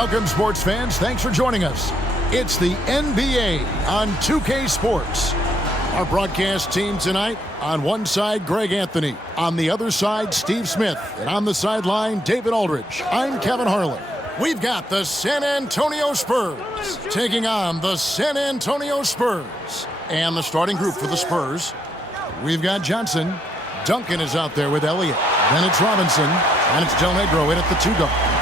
Welcome, sports fans. Thanks for joining us. It's the NBA on 2K Sports. Our broadcast team tonight, on one side, Greg Anthony. On the other side, Steve Smith. And on the sideline, David Aldridge. I'm Kevin Harlan. We've got the San Antonio Spurs taking on the San Antonio Spurs. And the starting group for the Spurs, we've got Johnson. Duncan is out there with Elliott. Then it's Robinson. And it's Del Negro in at the 2-guard.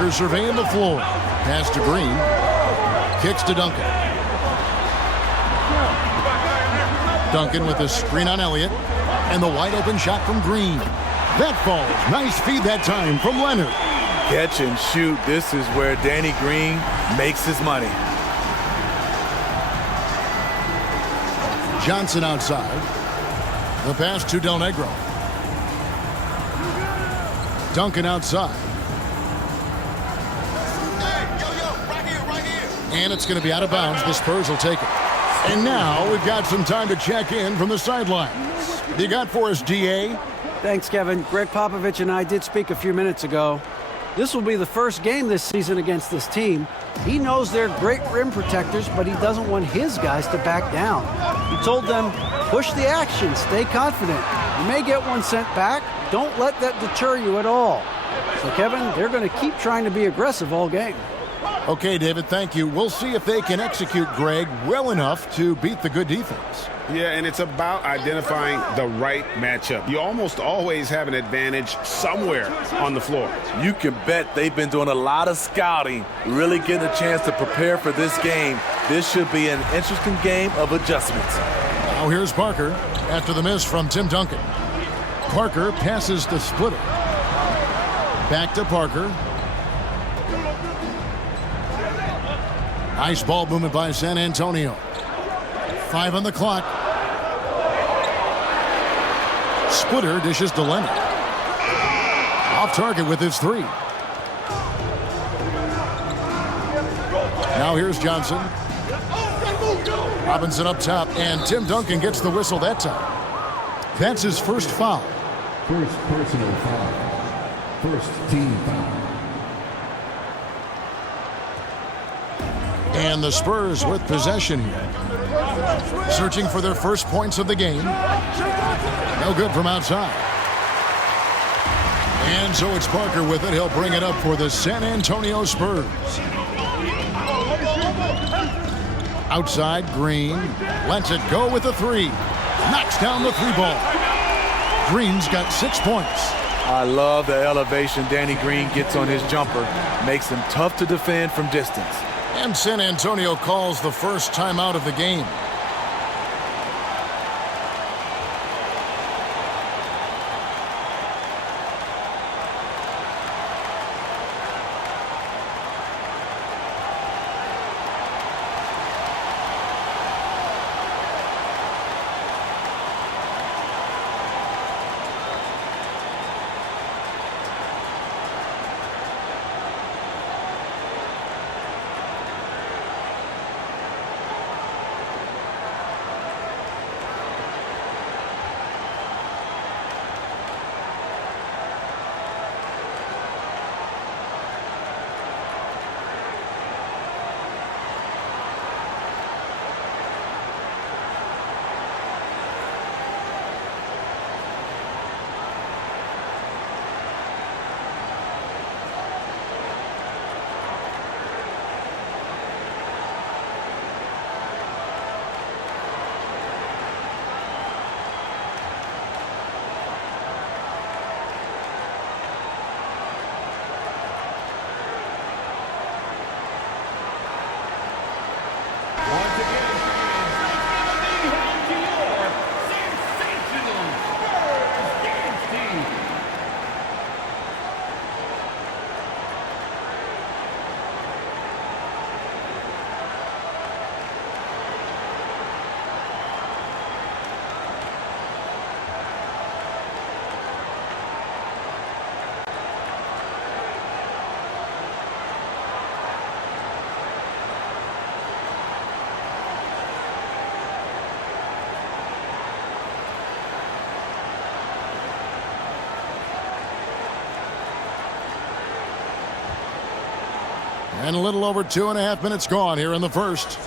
Parker surveying the floor. Pass to Green. Kicks to Duncan. Duncan with a screen on Elliott. And the wide open shot from Green. That falls. Nice feed that time from Leonard. Catch and shoot. This is where Danny Green makes his money. Johnson outside. The pass to Del Negro. Duncan outside. And it's going to be out of bounds. The Spurs will take it. And now we've got some time to check in from the sidelines. You got for us, DA? Thanks, Kevin. Greg Popovich and I did speak a few minutes ago. This will be the first game this season against this team. He knows they're great rim protectors, but he doesn't want his guys to back down. He told them, push the action, stay confident. You may get one sent back. Don't let that deter you at all. So, Kevin, they're going to keep trying to be aggressive all game. Okay, David, thank you. We'll see if they can execute Greg well enough to beat the good defense. Yeah, and it's about identifying the right matchup. You almost always have an advantage somewhere on the floor. You can bet they've been doing a lot of scouting, really getting a chance to prepare for this game. This should be an interesting game of adjustments. Now here's Parker after the miss from Tim Duncan. Parker passes to Splitter. Back to Parker. Nice ball movement by San Antonio. 5 on the clock. Splitter dishes to Leonard. Off target with his 3. Now here's Johnson. Robinson up top, and Tim Duncan gets the whistle that time. That's his first foul. First personal foul. First team foul. And the Spurs with possession here. Searching for their first points of the game. No good from outside. And so it's Parker with it. He'll bring it up for the San Antonio Spurs. Outside, Green. Lets it go with a 3. Knocks down the 3-ball. Green's got 6 points. I love the elevation Danny Green gets on his jumper. Makes him tough to defend from distance. And San Antonio calls the first timeout of the game. And a little over 2.5 minutes gone here in the first.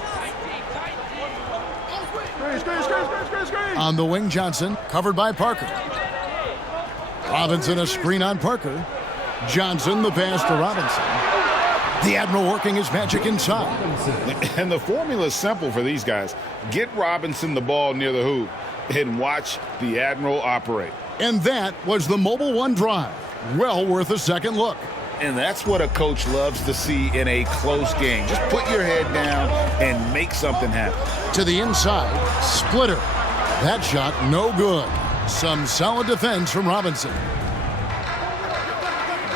On the wing, Johnson, covered by Parker. Robinson, a screen on Parker. Johnson, the pass to Robinson. The Admiral working his magic inside. And the formula is simple for these guys. Get Robinson the ball near the hoop and watch the Admiral operate. And that was the Mobile One drive. Well worth a second look. And that's what a coach loves to see in a close game. Just put your head down and make something happen. To the inside, splitter. That shot no good. Some solid defense from Robinson.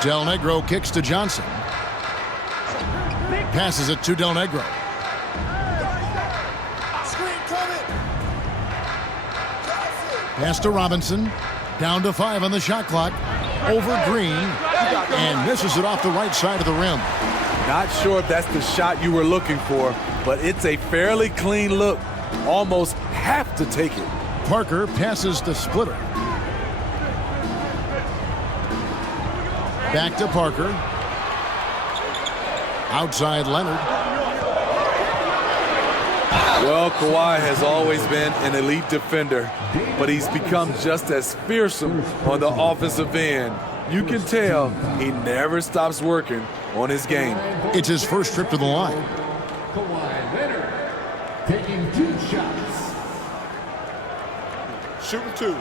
Del Negro kicks to Johnson. Passes it to Del Negro. Pass to Robinson. Down to 5 on the shot clock. Over Green. And misses it off the right side of the rim. Not sure if that's the shot you were looking for, but it's a fairly clean look. Almost have to take it. Parker passes to Splitter. Back to Parker. Outside Leonard. Well, Kawhi has always been an elite defender, but he's become just as fearsome on the offensive end. You can tell he never stops working on his game. It's his first trip to the line. Kawhi Leonard taking 2 shots. Shooting 2.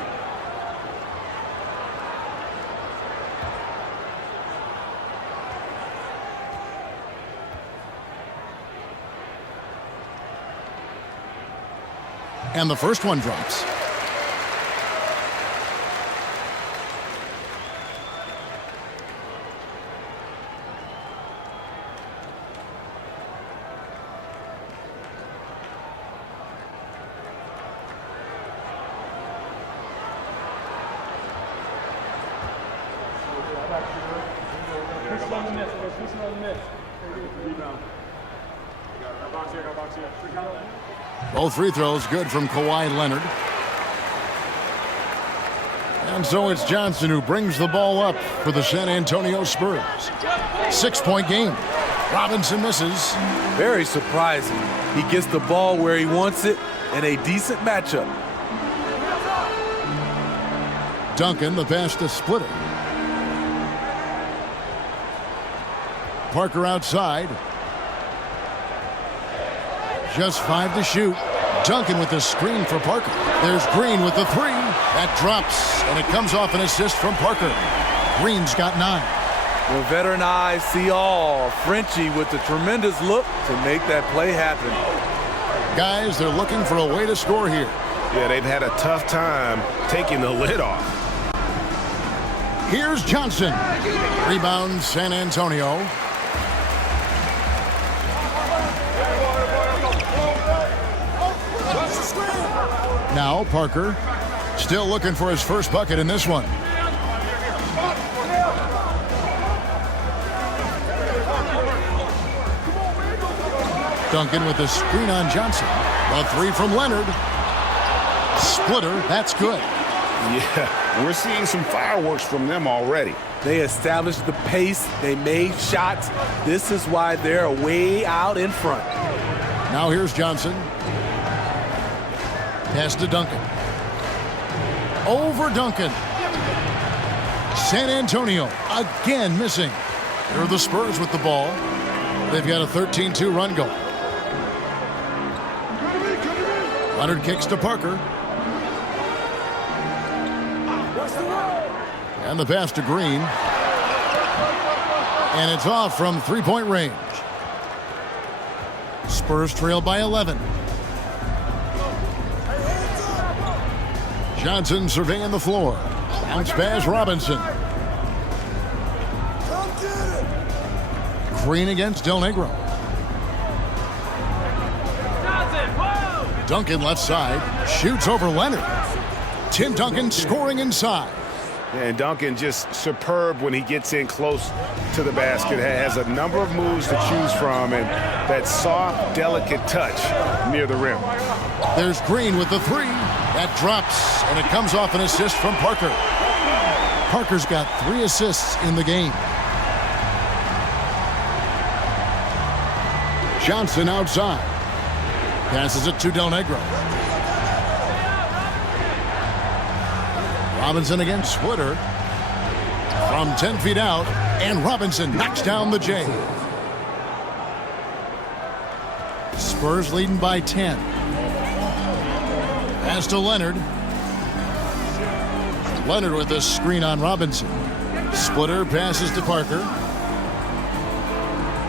And the first one drops. Both free throws good from Kawhi Leonard. And so it's Johnson who brings the ball up for the San Antonio Spurs. 6-point game. Robinson misses. Very surprising. He gets the ball where he wants it in a decent matchup. Duncan, the pass to Splitter. Parker outside. Just 5 to shoot. Duncan with the screen for Parker. There's Green with the 3. That drops, and it comes off an assist from Parker. Green's got 9. When veteran eyes see all, Frenchie with the tremendous look to make that play happen. Guys, they're looking for a way to score here. Yeah, they've had a tough time taking the lid off. Here's Johnson. Rebound, San Antonio. Now Parker still looking for his first bucket in this one. Duncan with the screen on Johnson. A 3 from Leonard. Splitter, that's good. Yeah, we're seeing some fireworks from them already. They established the pace. They made shots. This is why they're way out in front. Now here's Johnson. Pass to Duncan. Over Duncan. San Antonio again missing. Here are the Spurs with the ball. They've got a 13-2 run going. Leonard kicks to Parker. And the pass to Green. And it's off from 3-point range. Spurs trail by 11. Johnson surveying the floor. Bounce pass Robinson. Green against Del Negro. Duncan left side. Shoots over Leonard. Tim Duncan scoring inside. And Duncan just superb when he gets in close to the basket. Has a number of moves to choose from, and that soft, delicate touch near the rim. There's Green with the 3. That drops, and it comes off an assist from Parker. Parker's got 3 assists in the game. Johnson outside. Passes it to Del Negro. Robinson against Splitter. From 10 feet out, and Robinson knocks down the J. Spurs leading by 10. Pass to Leonard. Leonard with a screen on Robinson. Splitter passes to Parker.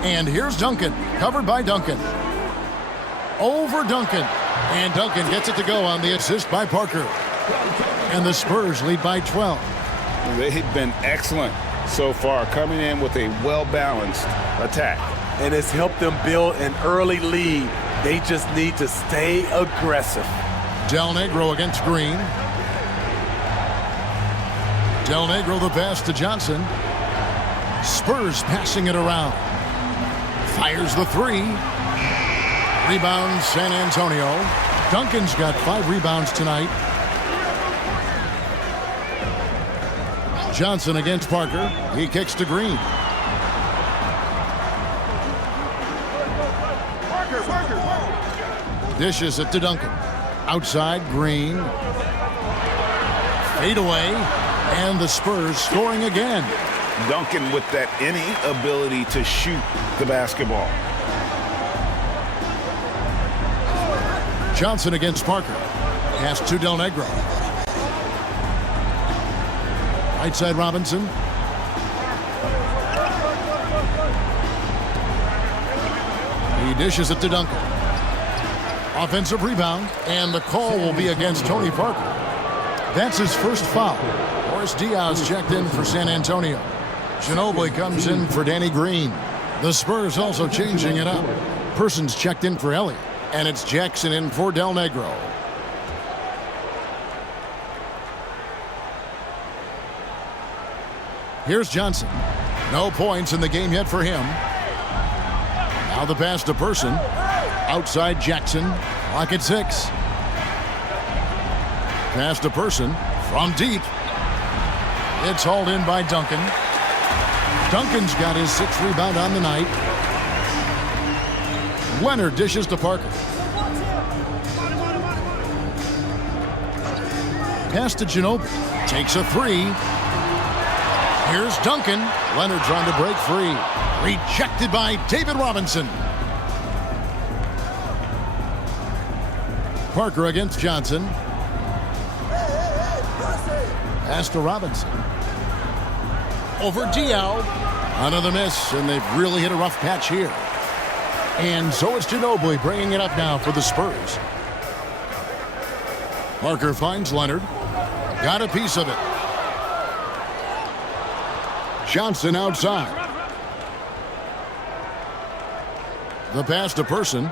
And here's Duncan, covered by Duncan. Over Duncan. And Duncan gets it to go on the assist by Parker. And the Spurs lead by 12. They've been excellent so far, coming in with a well-balanced attack. And it's helped them build an early lead. They just need to stay aggressive. Del Negro against Green. Del Negro the pass to Johnson. Spurs passing it around. Fires the three. Rebound San Antonio. Duncan's got 5 rebounds tonight. Johnson against Parker. He kicks to Green. Dishes it to Duncan. Outside, Green. Fade away. And the Spurs scoring again. Duncan with that innate ability to shoot the basketball. Johnson against Parker. Pass to Del Negro. Right side Robinson. He dishes it to Duncan. Offensive rebound, and the call will be against Tony Parker. That's his first foul. Boris Diaz checked in for San Antonio. Ginobili comes in for Danny Green. The Spurs also changing it up. Persons checked in for Elliott, and it's Jackson in for Del Negro. Here's Johnson. No points in the game yet for him. Now the pass to Person. Outside Jackson. Clock at 6. Pass to Person from deep. It's hauled in by Duncan. Duncan's got his 6th rebound on the night. Leonard dishes to Parker. Pass to Ginobili. Takes a 3. Here's Duncan. Leonard trying to break free. Rejected by David Robinson. Parker against Johnson. Pass to Robinson. Over Diaw. Another miss, and they've really hit a rough patch here. And so it's Ginobili bringing it up now for the Spurs. Parker finds Leonard. Got a piece of it. Johnson outside. The pass to Person.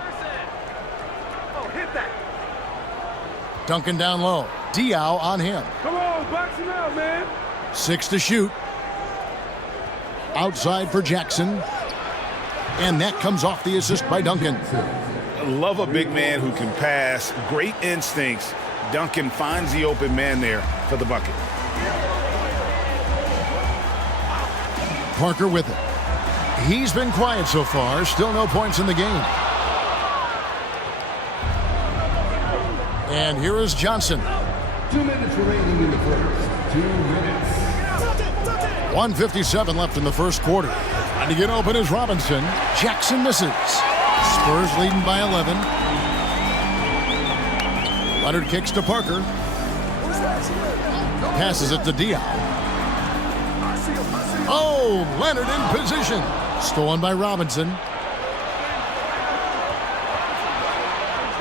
Duncan down low. Diaw on him. Come on, box him out, man. 6 to shoot. Outside for Jackson. And that comes off the assist by Duncan. Love a big man who can pass. Great instincts. Duncan finds the open man there for the bucket. Parker with it. He's been quiet so far. Still no points in the game. And here is Johnson. 2 minutes remaining in the first. 2 minutes. 1:57 left in the first quarter. Trying to get open is Robinson. Jackson misses. Spurs leading by 11. Leonard kicks to Parker. Passes it to Diaw. Oh, Leonard in position. Stolen by Robinson.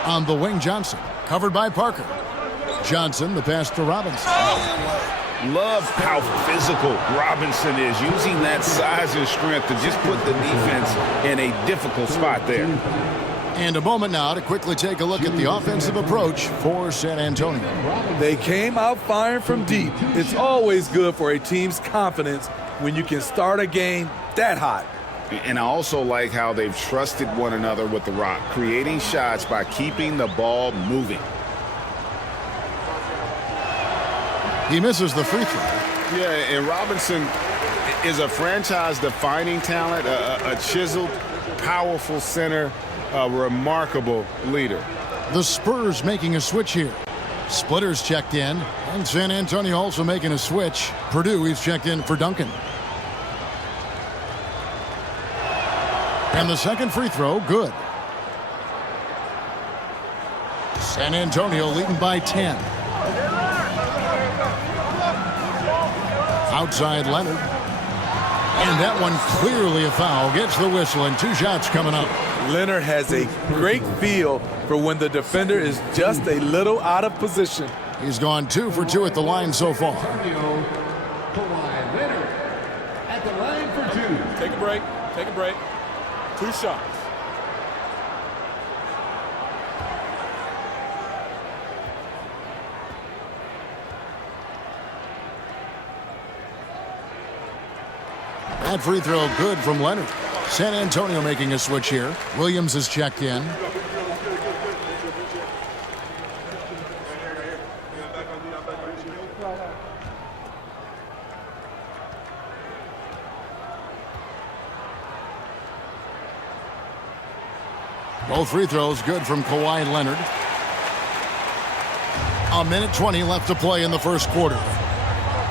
On the wing, Johnson. Covered by Parker. Johnson, the pass to Robinson. Love how physical Robinson is, using that size and strength to just put the defense in a difficult spot there. And a moment now to quickly take a look at the offensive approach for San Antonio. They came out firing from deep. It's always good for a team's confidence when you can start a game that hot. And I also like how they've trusted one another with the rock, creating shots by keeping the ball moving. He misses the free throw. Yeah, and Robinson is a franchise-defining talent, a chiseled, powerful center a remarkable leader. The Spurs making a switch here. Splitter's checked in, and San Antonio also making a switch. Purdue, he's checked in for Duncan. And the second free throw, good. San Antonio leading by 10. Outside Leonard. And that one clearly a foul. Gets the whistle, and 2 shots coming up. Leonard has a great feel for when the defender is just a little out of position. He's gone 2 for 2 at the line so far. Kawhi Leonard at the line for 2. Take a break. Take a break. 2 shots. That free throw good from Leonard. San Antonio making a switch here. Williams is checked in. Both free throws good from Kawhi Leonard. 1:20 left to play in the first quarter.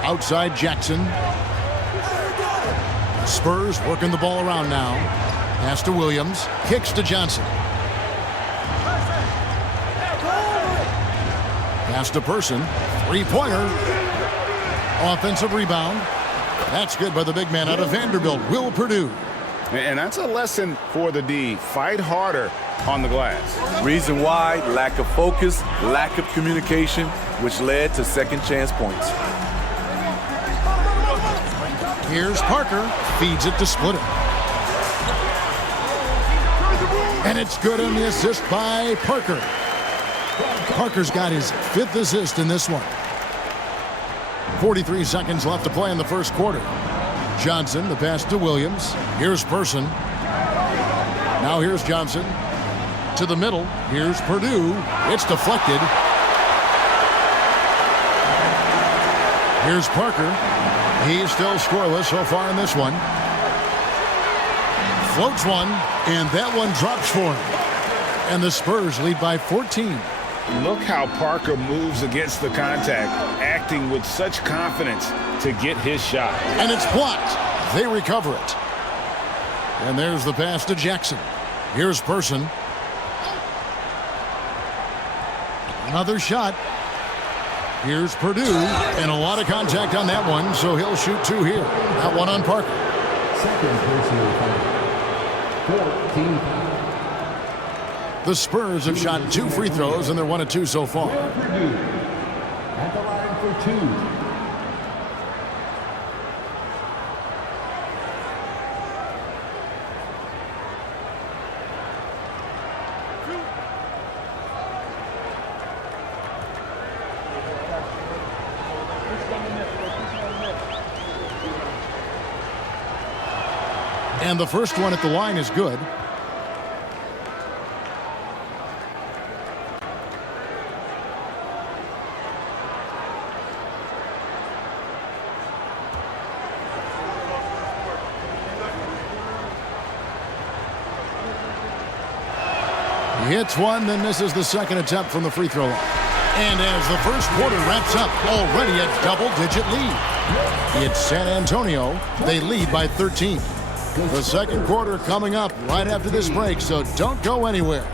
Outside Jackson. Spurs working the ball around now. Pass to Williams. Kicks to Johnson. Pass to Person. Three-pointer. Offensive rebound. That's good by the big man out of Vanderbilt, Will Purdue. And that's a lesson for the D. Fight harder on the glass. Reason why, lack of focus, lack of communication, which led to second chance points. Here's Parker. Feeds it to Splitter. And it's good on the assist by Parker. Parker's got his 5th assist in this one. 43 seconds left to play in the first quarter. Johnson, the pass to Williams. Here's Person. Now here's Johnson. To the middle. Here's Purdue. It's deflected. Here's Parker. He's still scoreless so far in this one. Floats one, and that one drops for him. And the Spurs lead by 14. Look how Parker moves against the contact, acting with such confidence to get his shot. And it's blocked. They recover it. And there's the pass to Jackson. Here's Person. Another shot. Here's Purdue, and a lot of contact on that one, so he'll shoot 2 here. That one on Parker. Second personal foul. 14 foul. The Spurs have shot 2 free throws, and they're 1 of 2 so far. Purdue at the line for 2. And the first one at the line is good. He hits one, then misses the second attempt from the free throw line. And as the first quarter wraps up, already a double-digit lead. It's San Antonio. They lead by 13. The second quarter coming up right after this break, so don't go anywhere.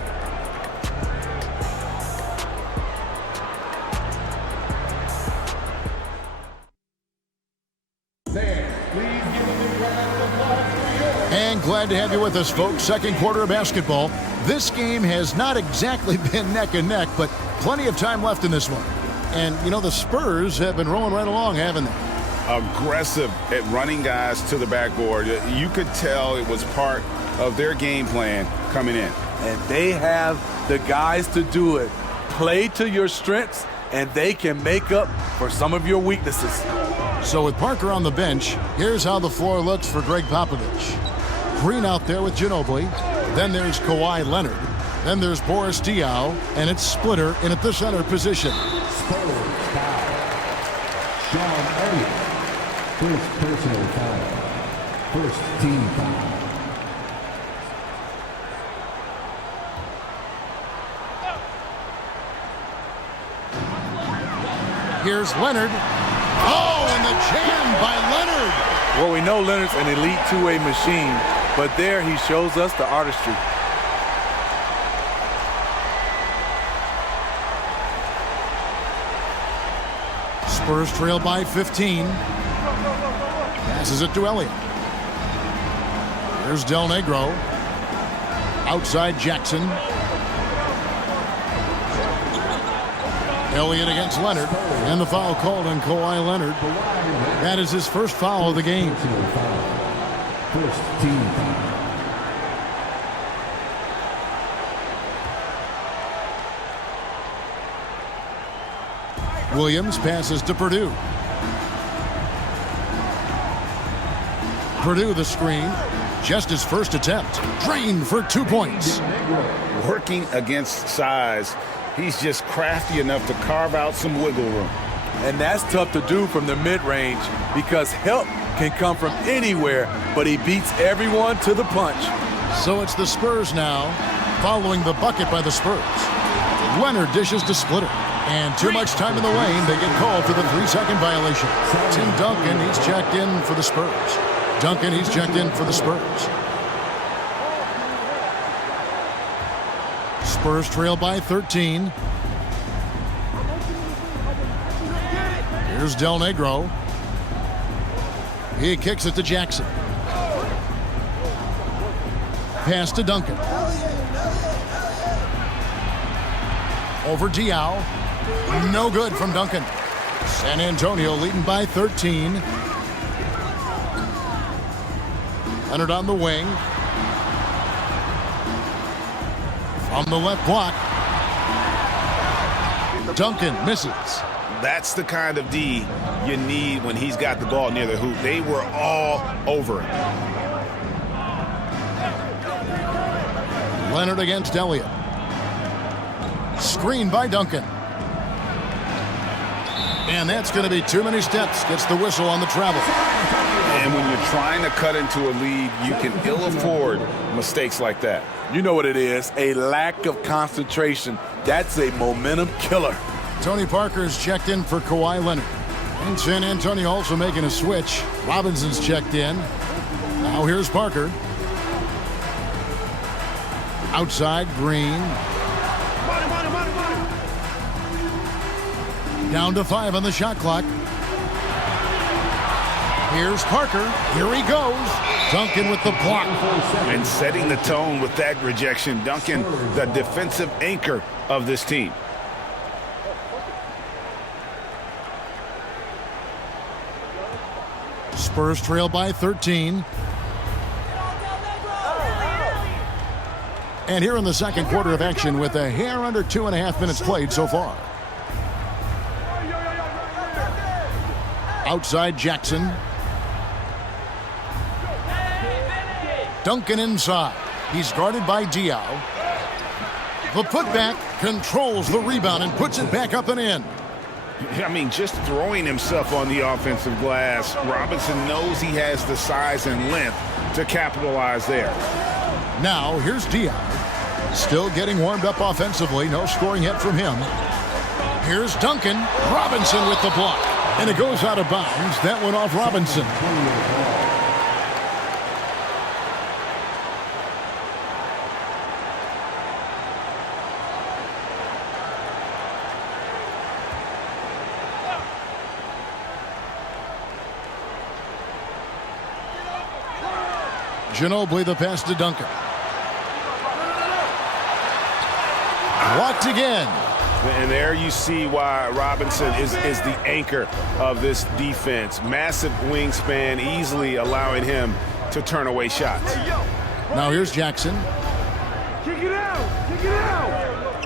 And glad to have you with us, folks. Second quarter of basketball. This game has not exactly been neck and neck, but plenty of time left in this one. And, you know, the Spurs have been rolling right along, haven't they? Aggressive at running guys to the backboard. You could tell it was part of their game plan coming in. And they have the guys to do it. Play to your strengths, and they can make up for some of your weaknesses. So with Parker on the bench, here's how the floor looks for Greg Popovich. Green out there with Ginobili. Then there's Kawhi Leonard. Then there's Boris Diaw, and it's Splitter in at the center position. Spurs foul. Sean Elliott. First personal foul. First team foul. Here's Leonard. Oh, and the jam by Leonard. Well, we know Leonard's an elite two-way machine, but there he shows us the artistry. Spurs trail by 15. Passes it to Elliott. Here's Del Negro. Outside Jackson. Elliott against Leonard. And the foul called on Kawhi Leonard. That is his first foul of the game. First team foul. Williams passes to Purdue. Purdue the screen. Just his first attempt. Drained for 2 points. Working against size, he's just crafty enough to carve out some wiggle room. And that's tough to do from the mid-range because help can come from anywhere, but he beats everyone to the punch. So it's the Spurs now, following the bucket by the Spurs. Leonard dishes to Splitter. And too much time in the lane, they get called for the 3-second violation. Tim Duncan, he's checked in for the Spurs. Duncan, he's checked in for the Spurs. Spurs trail by 13. Here's Del Negro. He kicks it to Jackson. Pass to Duncan. Over Diaw. No good from Duncan. San Antonio leading by 13. Leonard on the wing. From the left block. Duncan misses. That's the kind of D you need when he's got the ball near the hoop. They were all over it. Leonard against Elliott. Screen by Duncan. And that's going to be too many steps. Gets the whistle on the travel. And when you're trying to cut into a lead, you can ill afford mistakes like that. You know what it is, a lack of concentration. That's a momentum killer. Tony Parker's checked in for Kawhi Leonard. And San Antonio also making a switch. Robinson's checked in. Now here's Parker. Outside, Green. Down to 5 on the shot clock. Here's Parker. Here he goes. Duncan with the block. And setting the tone with that rejection. Duncan, the defensive anchor of this team. Spurs trail by 13. And here in the second quarter of action with a hair under 2.5 minutes played so far. Outside Jackson. Duncan inside. He's guarded by Diaw. The putback controls the rebound and puts it back up and in. I mean, just throwing himself on the offensive glass. Robinson knows he has the size and length to capitalize there. Now, here's Diaw. Still getting warmed up offensively. No scoring yet from him. Here's Duncan. Robinson with the block. And it goes out of bounds. That went off Robinson. Ginobili the pass to Duncan. Blocked again. And there you see why Robinson is the anchor of this defense. Massive wingspan, easily allowing him to turn away shots. Now here's Jackson. Kick it out! Kick it out!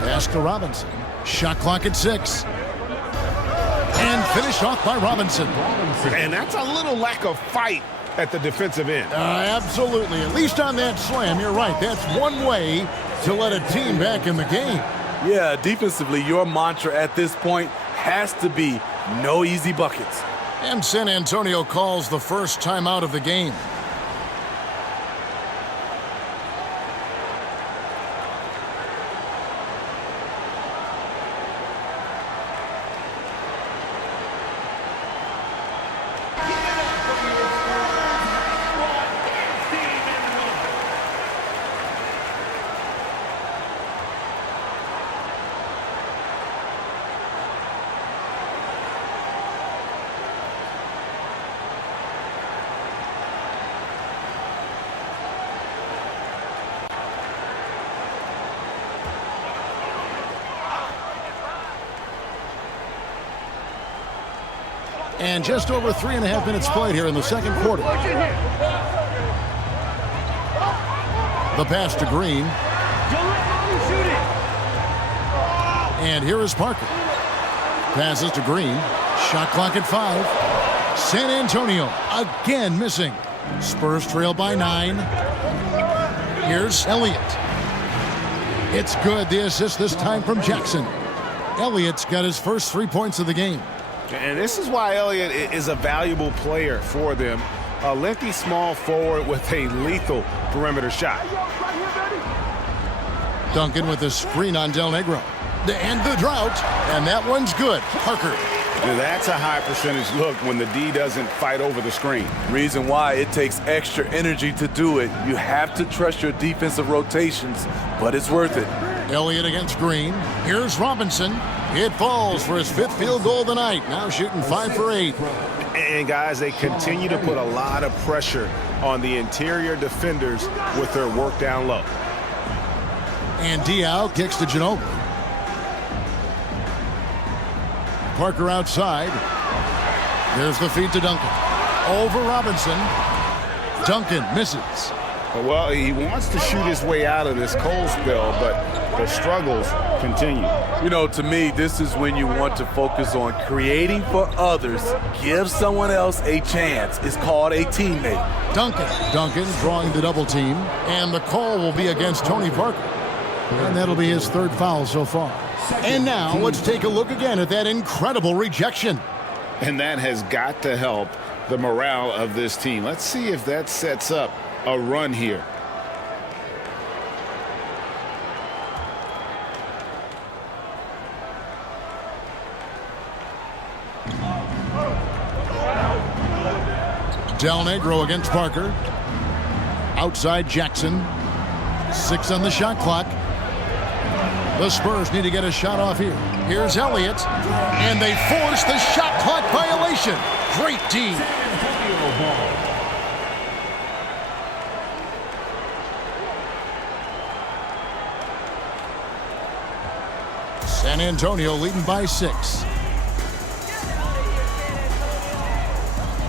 Pass to Robinson. Shot clock at 6. And finished off by Robinson. And that's a little lack of fight at the defensive end. Absolutely. At least on that slam, you're right. That's one way to let a team back in the game. Yeah, defensively, your mantra at this point has to be no easy buckets. And San Antonio calls the first timeout of the game. And just over 3.5 minutes played here in the second quarter. The pass to Green. And here is Parker. Passes to Green. Shot clock at 5. San Antonio again missing. Spurs trail by 9. Here's Elliott. It's good. The assist this time from Jackson. Elliott's got his first 3 points of the game. And this is why Elliott is a valuable player for them. A lengthy small forward with a lethal perimeter shot. Duncan with a screen on Del Negro. To end the drought, and that one's good. Parker. That's a high percentage look when the D doesn't fight over the screen. Reason why it takes extra energy to do it. You have to trust your defensive rotations, but it's worth it. Elliott against Green. Here's Robinson. It falls for his 5th field goal of the night. Now shooting 5 for 8. And guys, they continue to put a lot of pressure on the interior defenders with their work down low. And Diaw kicks to Ginobili. Parker outside. There's the feed to Duncan. Over Robinson. Duncan misses. Well, he wants to shoot his way out of this cold spell, but the struggles continue. You know, to me, this is when you want to focus on creating for others. Give someone else a chance. It's called a teammate. Duncan drawing the double team. And the call will be against Tony Parker. And that'll be his 3rd foul so far. And now let's take a look again at that incredible rejection. And that has got to help the morale of this team. Let's see if that sets up a run here. Del Negro against Parker. Outside Jackson. 6 on the shot clock. The Spurs need to get a shot off here. Here's Elliott. And they force the shot clock violation. Great D. San Antonio leading by 6.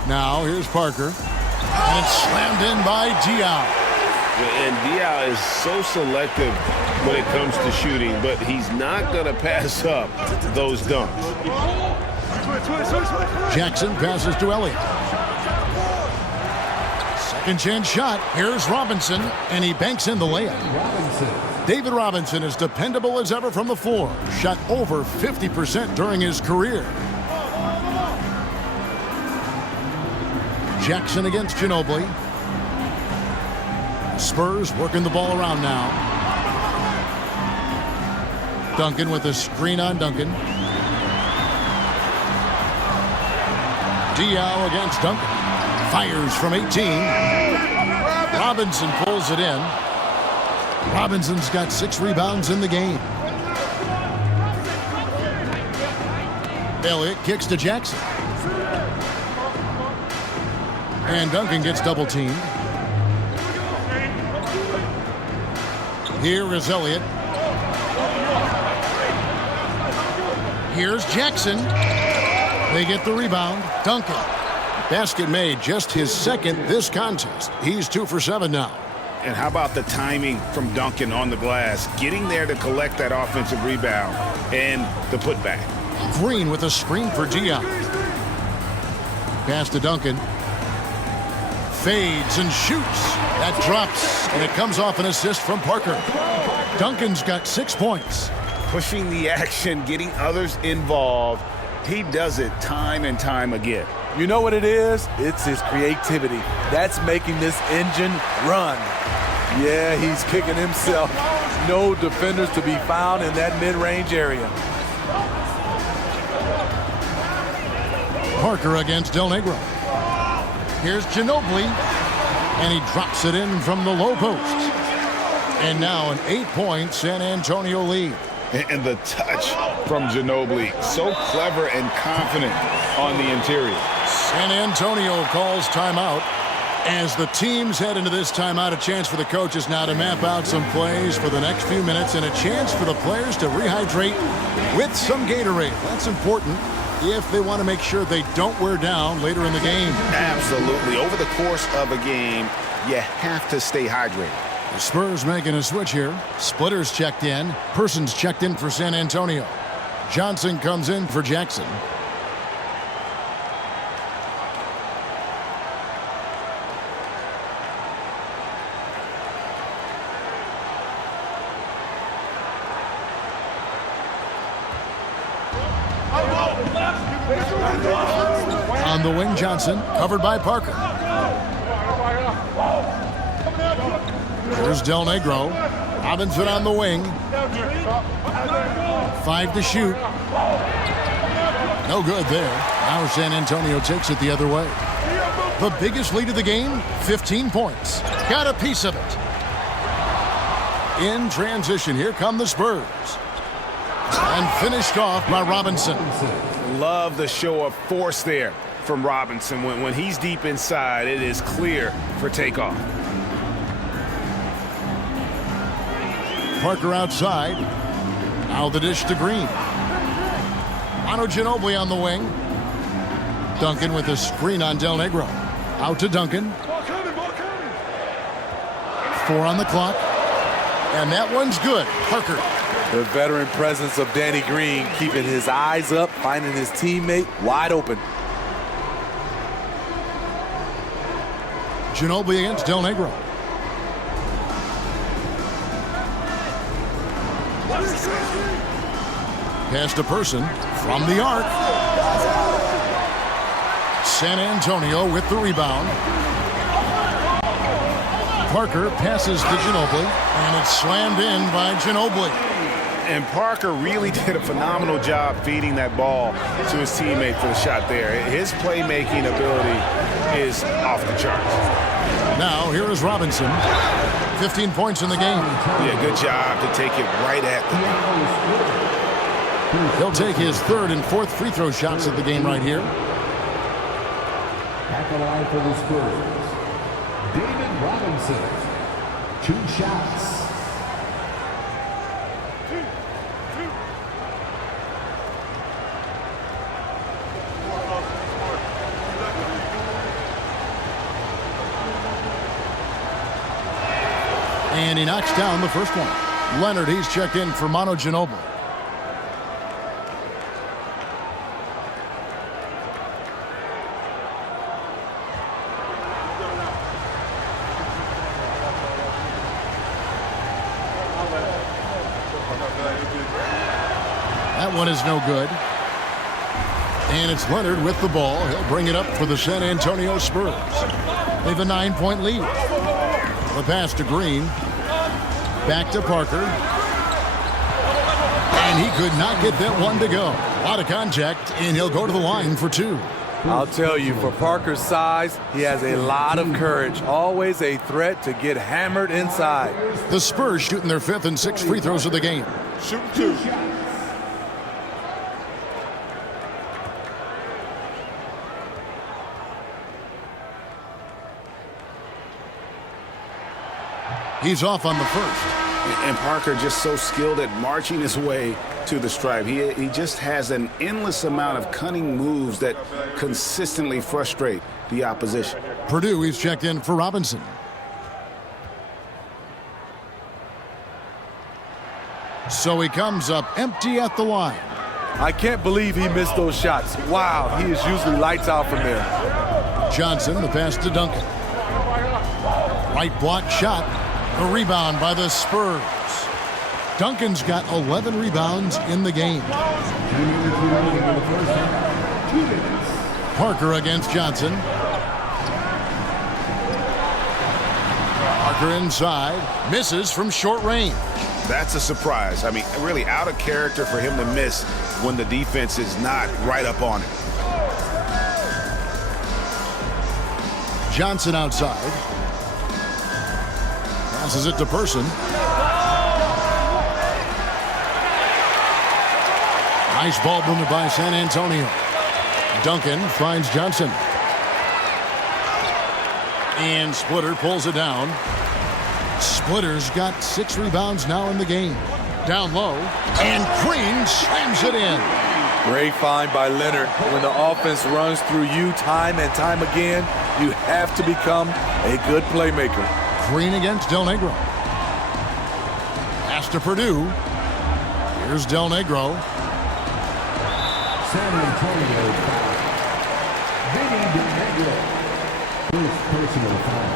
Now here's Parker. And it's slammed in by Diaw. And Diaw is so selective when it comes to shooting, but he's not going to pass up those dunks. Jackson passes to Elliott. Second chance shot. Here's Robinson, and he banks in the layup. David Robinson is dependable as ever from the floor. Shot over 50% during his career. Jackson against Ginobili. Spurs working the ball around now. Duncan with a screen on Duncan. Diaw against Duncan. Fires from 18. Robinson pulls it in. Robinson's got 6 rebounds in the game. Elliott kicks to Jackson. And Duncan gets double teamed. Here is Elliott. Here's Jackson. They get the rebound. Duncan. Basket made, just his 2nd this contest. He's 2 for 7 now. And how about the timing from Duncan on the glass, getting there to collect that offensive rebound and the putback. Green with a screen for Diaw. Pass to Duncan. Fades and shoots. That drops, and it comes off an assist from Parker. Duncan's got 6 points. Pushing the action, getting others involved. He does it time and time again. You know what it is? It's his creativity. That's making this engine run. Yeah, he's kicking himself. No defenders to be found in that mid-range area. Parker against Del Negro. Here's Ginobili, and he drops it in from the low post. And now an 8-point San Antonio lead. And the touch from Ginobili, so clever and confident on the interior. San Antonio calls timeout. As the teams head into this timeout, a chance for the coaches now to map out some plays for the next few minutes and a chance for the players to rehydrate with some Gatorade. That's important. if they want to make sure they don't wear down later in the game. Absolutely. Over the course of a game, you have to stay hydrated. The Spurs making a switch here. Splitters checked in. Persons checked in for San Antonio. Johnson comes in for Jackson. On the wing, Johnson, covered by Parker. There's Del Negro. Robinson on the wing. 5 to shoot. No good there. Now San Antonio takes it the other way. The biggest lead of the game, 15 points. Got a piece of it. In transition, here come the Spurs. And finished off by Robinson. Love the show of force there from Robinson. When he's deep inside, it is clear for takeoff. Parker outside. Now the dish to Green. Manu Ginobili on the wing. Duncan with a screen on Del Negro. Out to Duncan. 4 on the clock. And that one's good. Parker. The veteran presence of Danny Green keeping his eyes up, finding his teammate wide open. Ginobili against Del Negro. Pass to Person from the arc. San Antonio with the rebound. Parker passes to Ginobili, and it's slammed in by Ginobili. And Parker really did a phenomenal job feeding that ball to his teammate for the shot there. His playmaking ability is off the charts. Now, here is Robinson. 15 points in the game. Yeah, good job to take it right at the net. He'll take his 3rd and 4th free throw shots of the game right here. At the line for the Spurs, David Robinson. 2 shots. And he knocks down the first one. Leonard, he's checked in for Manu Ginobili. That one is no good. And it's Leonard with the ball. He'll bring it up for the San Antonio Spurs. They have a 9-point lead. The pass to Green. Back to Parker. And he could not get that one to go. A lot of contact, and he'll go to the line for 2. I'll tell you, for Parker's size, he has a lot of courage. Always a threat to get hammered inside. The Spurs shooting their 5th and 6th free throws of the game. Shooting 2. He's off on the first. And Parker just so skilled at marching his way to the stripe. He just has an endless amount of cunning moves that consistently frustrate the opposition. Purdue, he's checked in for Robinson. So he comes up empty at the line. I can't believe he missed those shots. Wow, he is usually lights out from there. Johnson, the pass to Duncan. Right block shot. A rebound by the Spurs. Duncan's got 11 rebounds in the game. Parker against Johnson. Parker inside. Misses from short range. That's a surprise. I mean, really out of character for him to miss when the defense is not right up on it. Johnson outside. Passes it to Person. Nice ball movement by San Antonio. Duncan finds Johnson. And Splitter pulls it down. Splitter's got 6 rebounds now in the game. Down low. And Green slams it in. Great find by Leonard. When the offense runs through you time and time again, you have to become a good playmaker. Green against Del Negro. Pass to Purdue. Here's Del Negro. San Antonio foul. Vinny Del Negro. First personal foul.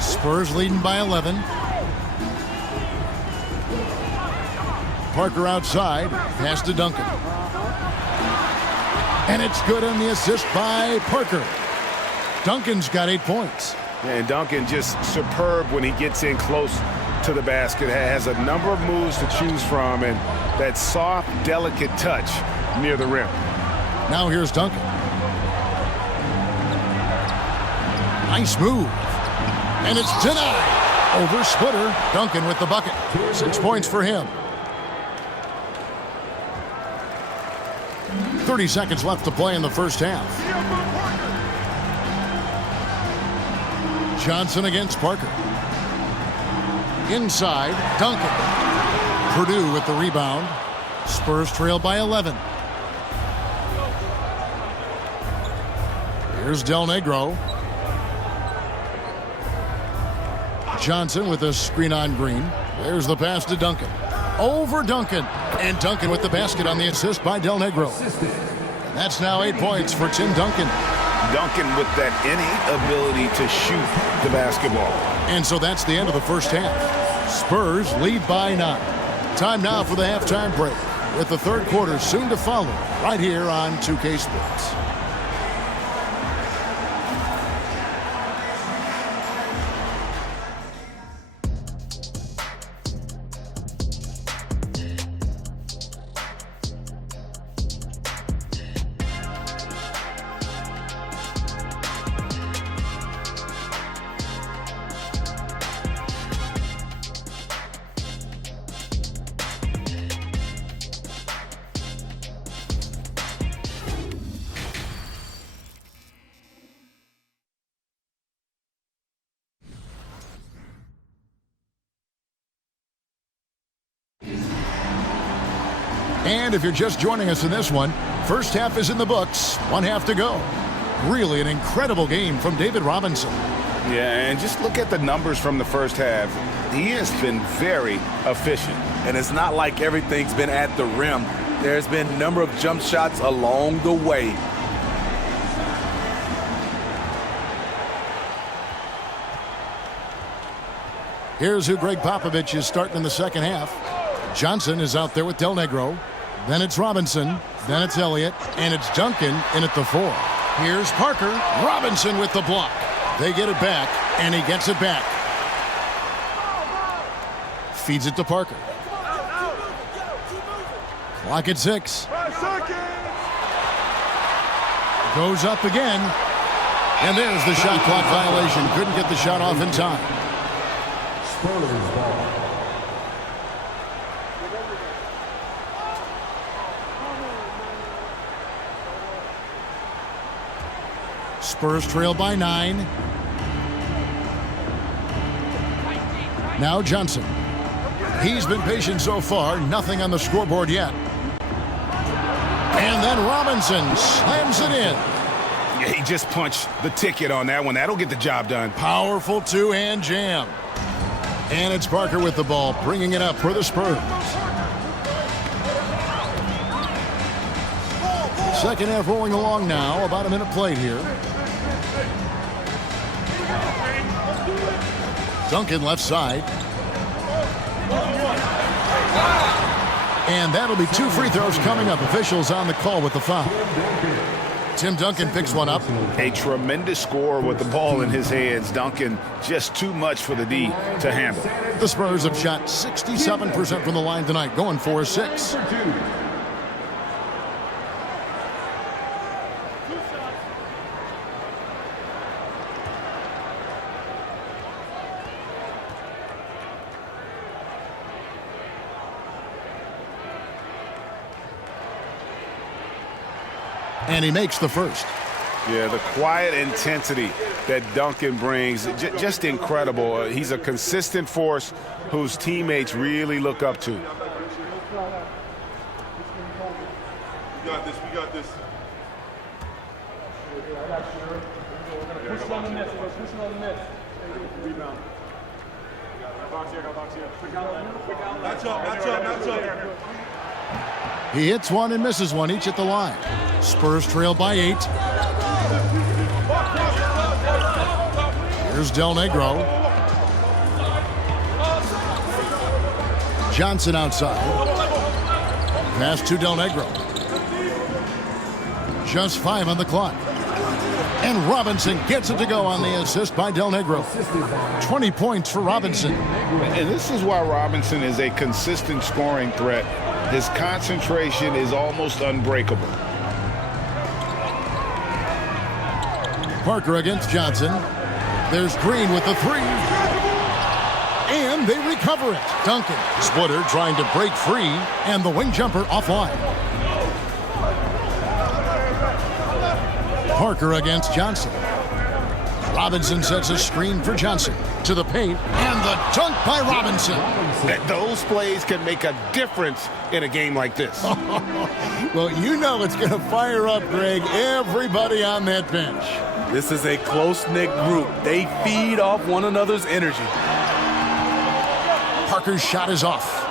Spurs leading by 11. Parker outside. Pass to Duncan. And it's good on the assist by Parker. Duncan's got 8 points. And Duncan just superb when he gets in close to the basket. Has a number of moves to choose from, and that soft, delicate touch near the rim. Now here's Duncan. Nice move. And it's denied. Over Splitter. Duncan with the bucket. 6 points for him. 30 seconds left to play in the first half. Johnson against Parker. Inside, Duncan. Purdue with the rebound. Spurs trail by 11. Here's Del Negro. Johnson with a screen on Green. There's the pass to Duncan. Over Duncan. And Duncan with the basket on the assist by Del Negro. And that's now 8 points for Tim Duncan. Duncan with that innate ability to shoot the basketball. And so that's the end of the first half. Spurs lead by 9. Time now for the halftime break, with the third quarter soon to follow right here on 2K Sports. And if you're just joining us in this one, first half is in the books, 1 half to go. Really an incredible game from David Robinson. Yeah, and just look at the numbers from the first half. He has been very efficient. And it's not like everything's been at the rim. There's been a number of jump shots along the way. Here's who Greg Popovich is starting in the second half. Johnson is out there with Del Negro. Then it's Robinson. Then it's Elliott. And it's Duncan in at the 4. Here's Parker. Robinson with the block. They get it back, and he gets it back. Feeds it to Parker. Clock at 6. Goes up again. And there's the shot clock violation. Couldn't get the shot off in time. Spurs ball. Spurs trail by 9. Now Johnson. He's been patient so far. Nothing on the scoreboard yet. And then Robinson slams it in. Yeah, he just punched the ticket on that one. That'll get the job done. Powerful two-hand jam. And it's Parker with the ball, bringing it up for the Spurs. Second half rolling along now. About a minute played here. Duncan left side. And that'll be 2 free throws coming up. Officials on the call with the foul. Tim Duncan picks one up. A tremendous score with the ball in his hands. Duncan just too much for the D to handle. The Spurs have shot 67% from the line tonight, going 4-6. And he makes the first. Yeah, the quiet intensity that Duncan brings, just incredible. He's a consistent force whose teammates really look up to. We got this. We got this. Push on the net. Push on the net. Rebound. Box here. Box here. Match up. He hits one and misses one, each at the line. Spurs trail by 8. Here's Del Negro. Johnson outside. Pass to Del Negro. Just 5 on the clock. And Robinson gets it to go on the assist by Del Negro. 20 points for Robinson. And this is why Robinson is a consistent scoring threat. His concentration is almost unbreakable. Parker against Johnson. There's Green with the 3. And they recover it. Duncan, splitter trying to break free, and the wing jumper offline. Parker against Johnson. Robinson sets a screen for Johnson. To the paint, and the dunk by Robinson. Those plays can make a difference in a game like this. Well, you know it's going to fire up, Greg, everybody on that bench. This is a close-knit group. They feed off one another's energy. Parker's shot is off.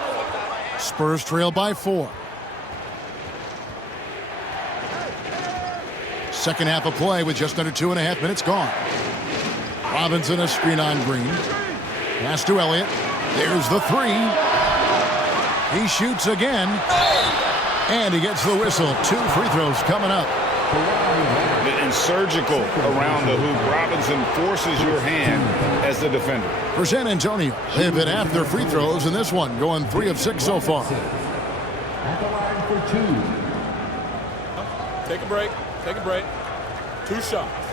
Spurs trail by 4. Second half of play with just under 2.5 minutes gone. Robinson a screen on Green. Pass to Elliott. There's the 3. He shoots again. And he gets the whistle. 2 free throws coming up. And surgical around the hoop. Robinson forces your hand as the defender. For San Antonio, they've been at their free throws in this one, going 3 of 6 so far. At the line for 2. Take a break. 2 shots.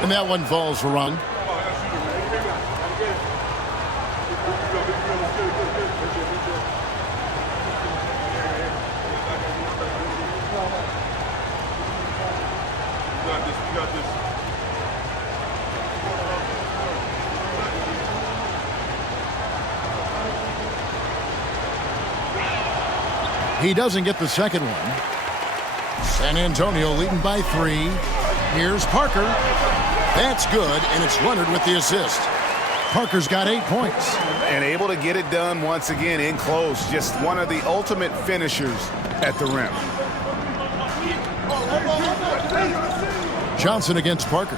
And that one falls for run. We got this. He doesn't get the second one. San Antonio leading by 3. Here's Parker. That's good, and it's Leonard with the assist. Parker's got 8 points. And able to get it done once again in close. Just one of the ultimate finishers at the rim. Johnson against Parker.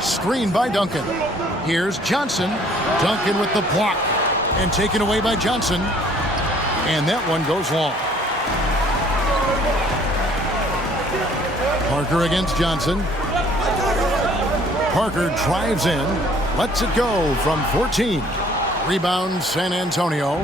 Screen by Duncan. Here's Johnson. Duncan with the block. And taken away by Johnson. And that one goes long. Parker against Johnson. Parker drives in. Lets it go from 14. Rebound San Antonio.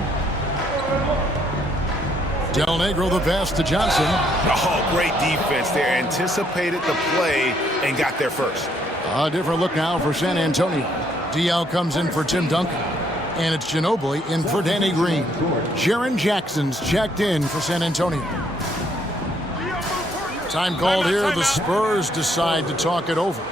Del Negro the pass to Johnson. Oh, great defense there. Anticipated the play and got there first. A different look now for San Antonio. DL comes in for Tim Duncan. And it's Ginobili in for Danny Green. Jaren Jackson's checked in for San Antonio. Time called here. The Spurs decide to talk it over.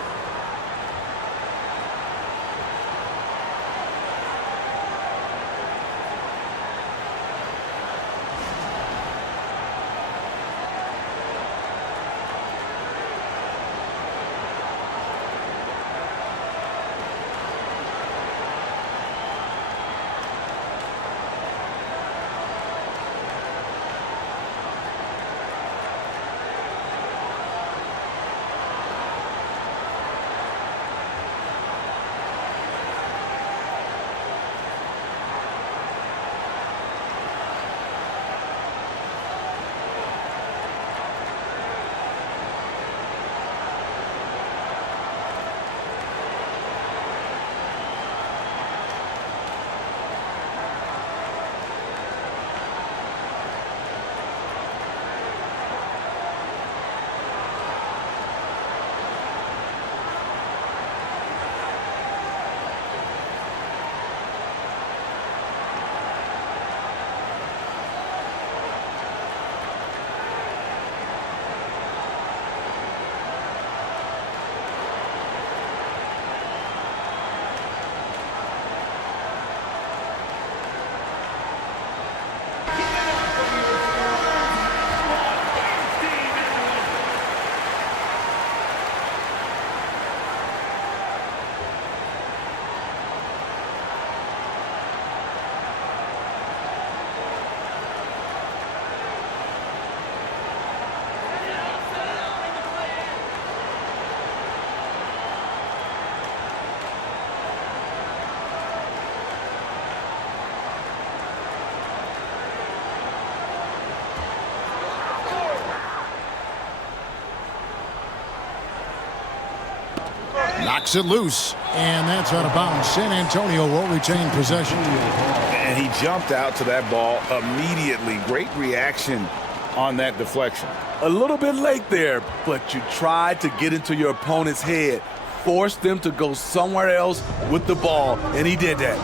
Knocks it loose, and that's out of bounds. San Antonio will retain possession. And he jumped out to that ball immediately. Great reaction on that deflection. A little bit late there, but you tried to get into your opponent's head. Force them to go somewhere else with the ball, and he did that.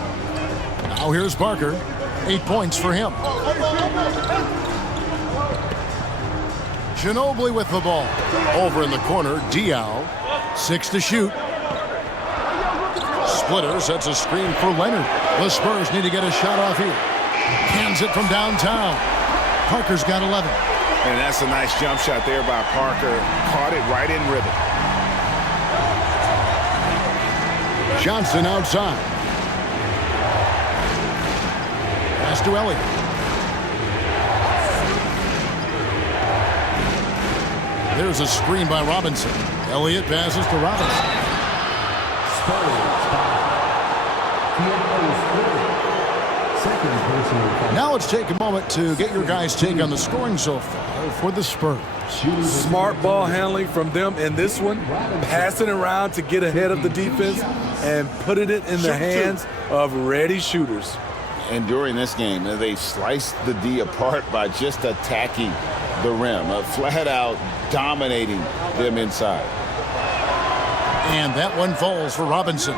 Now here's Parker. 8 points for him. Ginobili with the ball. Over in the corner, Diaw. 6 to shoot. Splitter sets a screen for Leonard. The Spurs need to get a shot off here. Hands it from downtown. Parker's got 11. And that's a nice jump shot there by Parker. Caught it right in rhythm. Johnson outside. Pass to Elliott. There's a screen by Robinson. Elliott passes to Robinson. Now let's take a moment to get your guys' take on the scoring so far for the Spurs. Smart ball handling from them in this one. Passing around to get ahead of the defense and putting it in the hands of ready shooters. And during this game, they sliced the D apart by just attacking the rim, flat out dominating them inside. And that one falls for Robinson.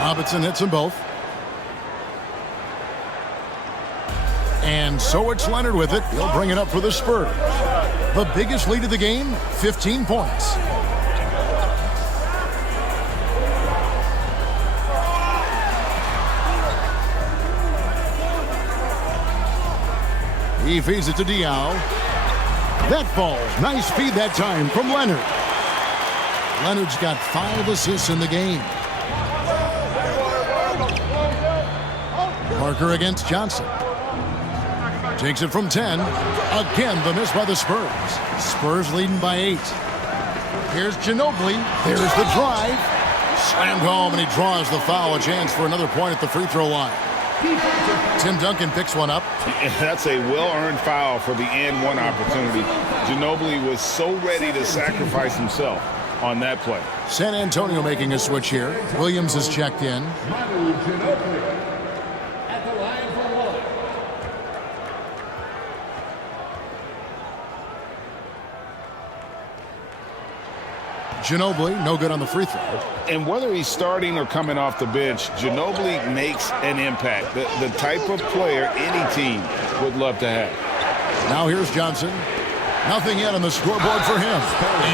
Robinson hits them both. And so it's Leonard with it. He'll bring it up for the Spurs. The biggest lead of the game, 15 points. He feeds it to Diaw. That falls. Nice feed that time from Leonard. Leonard's got 5 assists in the game. Parker against Johnson. Takes it from 10. Again, the miss by the Spurs. Spurs leading by 8. Here's Ginobili. There's the drive. Slammed home, and he draws the foul. A chance for another point at the free throw line. Tim Duncan picks one up. That's a well-earned foul for the and one opportunity. Ginobili was so ready to sacrifice himself on that play. San Antonio making a switch here. Williams has checked in. Ginobili, no good on the free throw. And whether he's starting or coming off the bench, Ginobili makes an impact. The type of player any team would love to have. Now here's Johnson. Nothing yet on the scoreboard for him.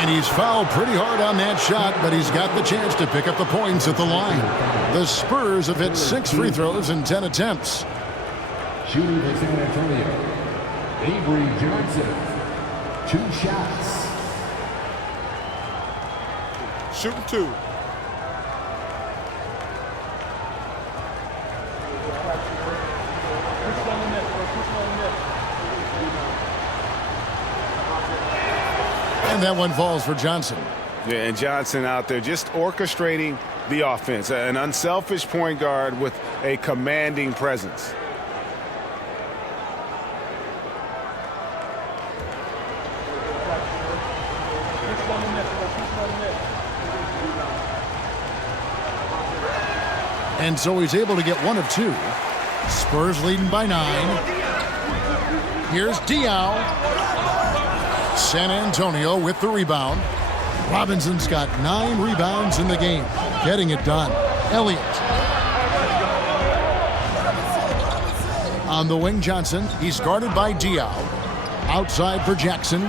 And he's fouled pretty hard on that shot, but he's got the chance to pick up the points at the line. The Spurs have hit 6 free throws in 10 attempts. Shooting for San Antonio, Avery Johnson. 2 shots. Shooting 2. And that one falls for Johnson. Yeah, and Johnson out there just orchestrating the offense. An unselfish point guard with a commanding presence. And so he's able to get 1 of 2. Spurs leading by 9. Here's Diaw. San Antonio with the rebound. Robinson's got 9 rebounds in the game. Getting it done. Elliott. On the wing, Johnson. He's guarded by Diaw. Outside for Jackson.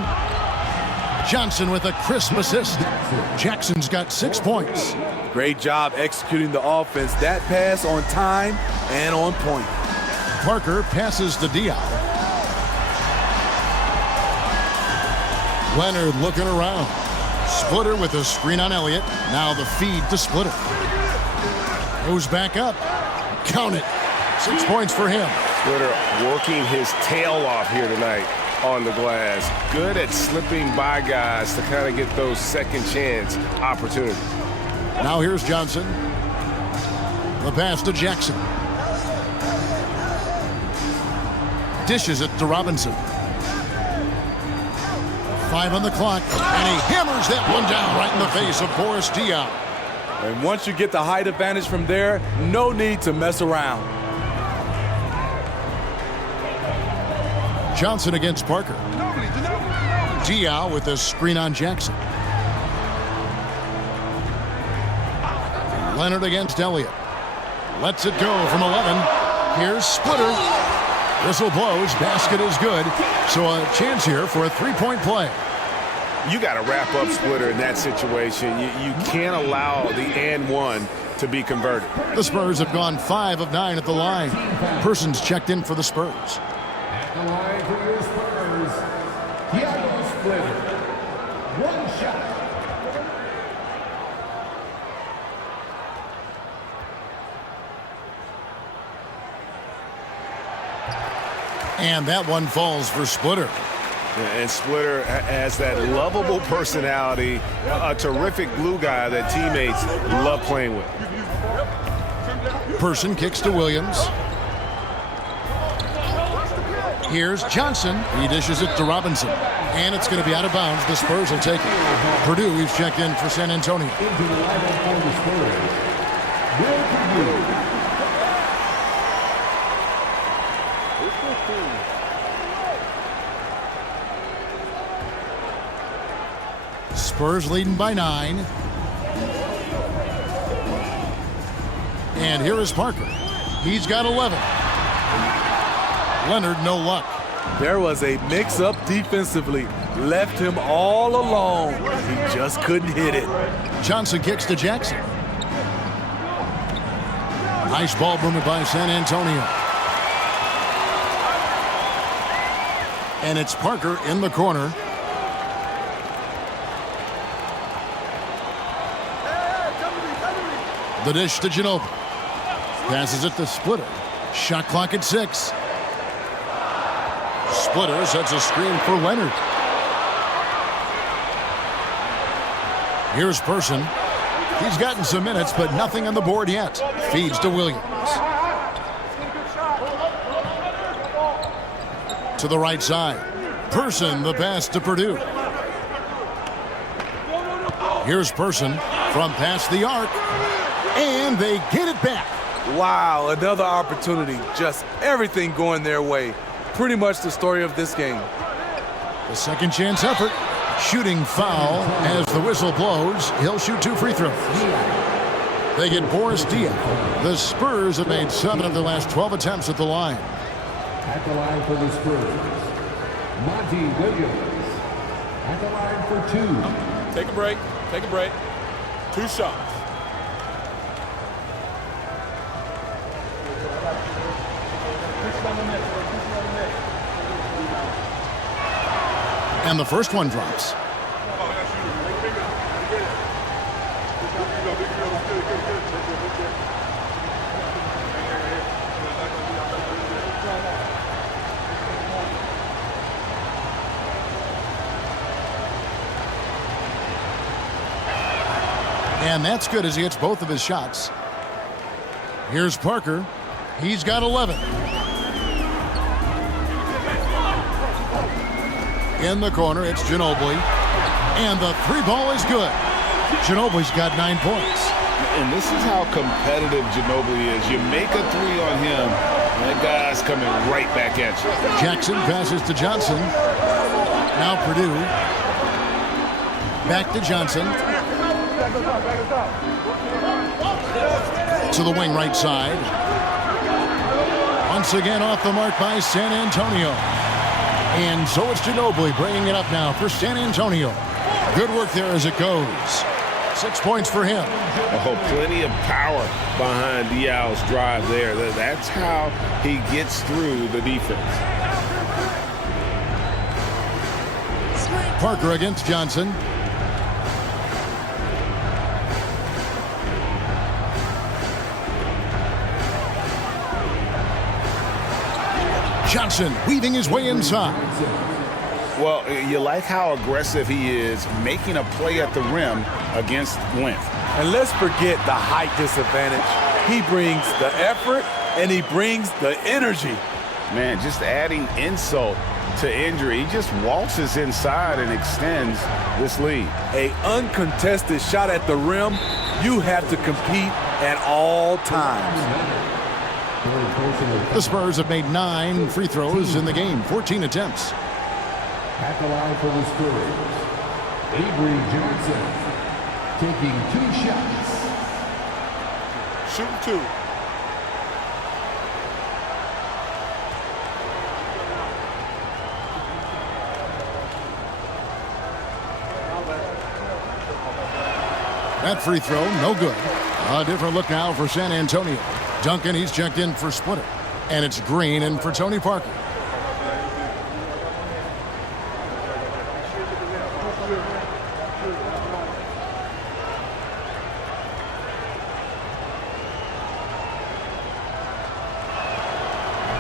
Johnson with a crisp assist. Jackson's got 6 points. Great job executing the offense. That pass on time and on point. Parker passes to Diaw. Leonard looking around. Splitter with a screen on Elliott. Now the feed to Splitter. Goes back up. Count it. 6 points for him. Splitter working his tail off here tonight. on the glass. Good at slipping by guys to kind of get those second chance opportunities. Now here's Johnson. The pass to Jackson. Dishes it to Robinson. 5 on the clock, and he hammers that one down right in the face of Boris Diaw. And once you get the height advantage from there, no need to mess around. Johnson against Parker. Diaw with a screen on Jackson. Leonard against Elliott. Lets it go from 11. Here's Splitter. Whistle blows. Basket is good. So a chance here for a three-point play. You got to wrap up Splitter in that situation. You can't allow the and one to be converted. The Spurs have gone 5 of 9 at the line. Persons checked in for the Spurs. At the line for your Spurs, Thiago Splitter. One shot. And that one falls for Splitter. And Splitter has that lovable personality, a terrific glue guy that teammates love playing with. Person kicks to Williams. Here's Johnson. He dishes it to Robinson. And it's going to be out of bounds. The Spurs will take it. Purdue, we've checked in for San Antonio. Into the lineup for the Spurs, Will Purdue. Spurs leading by 9. And here is Parker. He's got 11. Leonard, no luck. There was a mix-up defensively. Left him all alone. He just couldn't hit it. Johnson kicks to Jackson. Nice ball movement by San Antonio. And it's Parker in the corner. The dish to Ginobili. Passes it to Splitter. Shot clock at 6. Splitter sets a screen for Leonard. Here's Person. He's gotten some minutes, but nothing on the board yet. Feeds to Williams. To the right side. Person, the pass to Purdue. Here's Person from past the arc. And they get it back. Wow, another opportunity. Just everything going their way. Pretty much the story of this game. The second chance effort. Shooting foul as the whistle blows. He'll shoot 2 free throws. They get Boris Diaw. The Spurs have made 7 of their last 12 attempts at the line. At the line for the Spurs, Monty Williams. At the line for 2. Take a break. Take a break. 2 shots. And the first one drops. And that's good as he hits both of his shots. Here's Parker. He's got 11. In the corner, it's Ginobili. And the 3 ball is good. Ginobili's got 9 points. And this is how competitive Ginobili is. You make a 3 on him, and that guy's coming right back at you. Jackson passes to Johnson. Now Purdue. Back to Johnson. To the wing right side. Once again off the mark by San Antonio. And so it's Ginobili bringing it up now for San Antonio. Good work there as it goes. 6 points for him. Oh, plenty of power behind Diaw's drive there. That's how he gets through the defense. Parker against Johnson. Johnson weaving his way inside. Well, you like how aggressive he is making a play at the rim against length. And let's forget the height disadvantage. He brings the effort and he brings the energy. Man, just adding insult to injury. He just waltzes inside and extends this lead. An uncontested shot at the rim, you have to compete at all times. The Spurs have made 9 free throws in the game, 14 attempts. At the line for the Spurs, Avery Johnson taking 2 shots. Shooting 2. That free throw, no good. A different look now for San Antonio. Duncan, he's checked in for Splitter. And it's Green in for Tony Parker.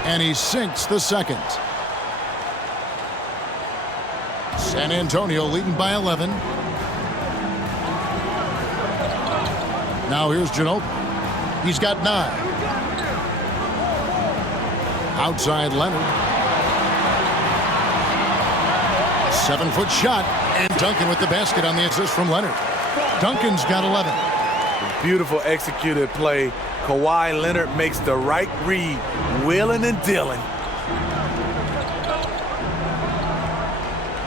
And he sinks the second. San Antonio leading by 11. Now here's Ginobili. He's got 9. Outside Leonard. 7-foot shot. And Duncan with the basket on the assist from Leonard. Duncan's got 11. Beautiful executed play. Kawhi Leonard makes the right read, wheeling and dealing.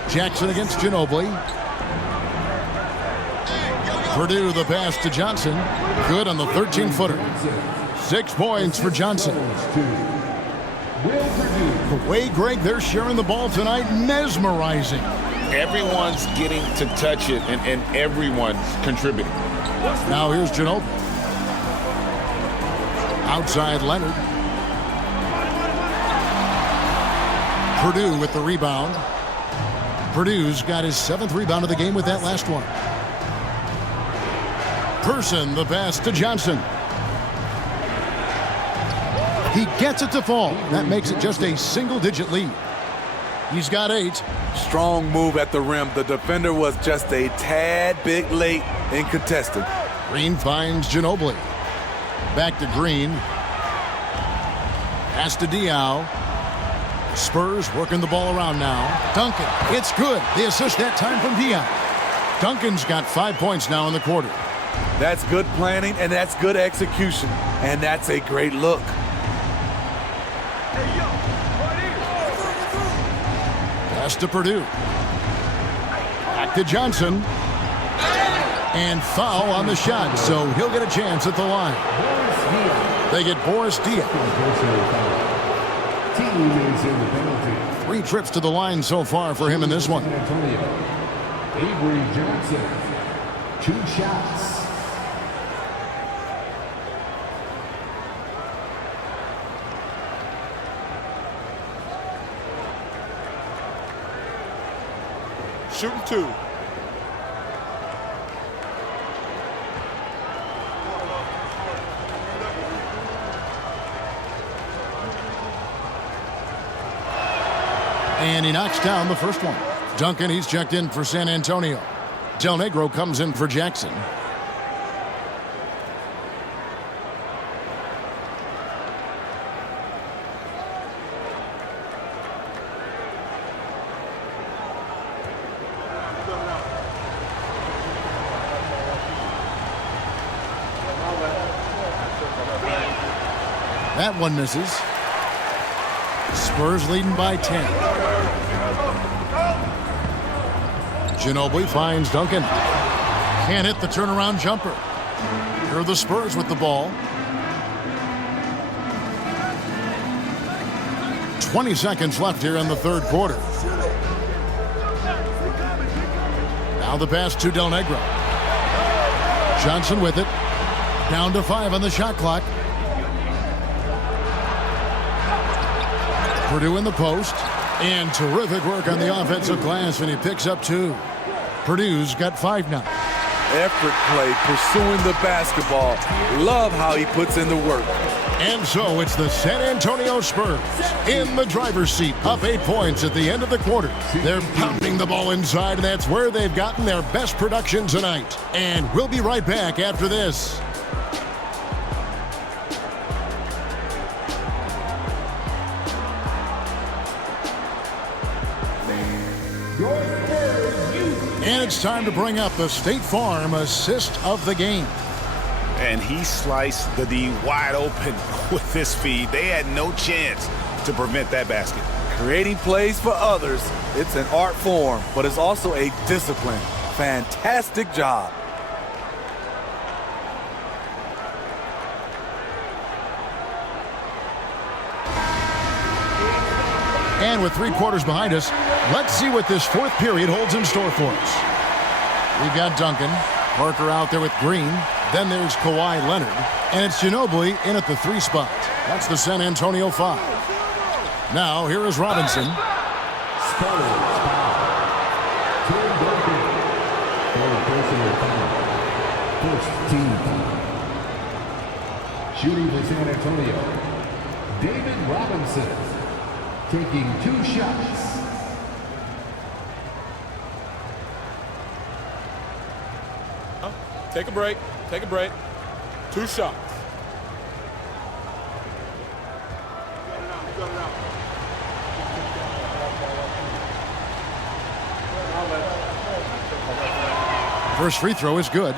Jackson against Ginobili. Purdue the pass to Johnson. Good on the 13-footer. 6 points for Johnson. The way, Greg, they're sharing the ball tonight, mesmerizing. Everyone's getting to touch it, and everyone's contributing. Now here's Ginobili. Outside Leonard. Purdue with the rebound. Purdue's got his 7th rebound of the game with that last one. Person the pass to Johnson. He gets it to fall. That makes it just a single-digit lead. He's got 8. Strong move at the rim. The defender was just a tad bit late in contesting. Green finds Ginobili. Back to Green. Pass to Diaw. Spurs working the ball around now. Duncan, it's good. The assist that time from Diaw. Duncan's got 5 points now in the quarter. That's good planning, and that's good execution. And that's a great look. Pass to Purdue. Back to Johnson. And foul on the shot, so he'll get a chance at the line. They get Boris Diaw. 3 trips to the line so far for him in this one. Avery Johnson, 2 shots. Shooting 2. And he knocks down the first one. Duncan, he's checked in for San Antonio. Del Negro comes in for Jackson. That one misses. Spurs leading by 10. Ginobili finds Duncan. Can't hit the turnaround jumper. Here are the Spurs with the ball. 20 seconds left here in the third quarter. Now the pass to Del Negro. Johnson with it. Down to 5 on the shot clock. Purdue in the post. And terrific work on the offensive glass, and he picks up 2. Purdue's got 5 now. Effort play, pursuing the basketball. Love how he puts in the work. And so it's the San Antonio Spurs in the driver's seat, up 8 points at the end of the quarter. They're pounding the ball inside, and that's where they've gotten their best production tonight. And we'll be right back after this. And it's time to bring up the State Farm assist of the game. And he sliced the D wide open with this feed. They had no chance to prevent that basket. Creating plays for others, it's an art form, but it's also a discipline. Fantastic job. And with 3 quarters behind us, let's see what this fourth period holds in store for us. We've got Duncan, Parker out there with Green. Then there's Kawhi Leonard. And it's Ginobili in at the 3 spot. That's the San Antonio 5. Now, here is Robinson. Spurs foul. Tim Duncan. For a personal foul. First team foul. Shooting for San Antonio. David Robinson. Taking 2 shots. Take a break. Take a break. 2 shots. First free throw is good.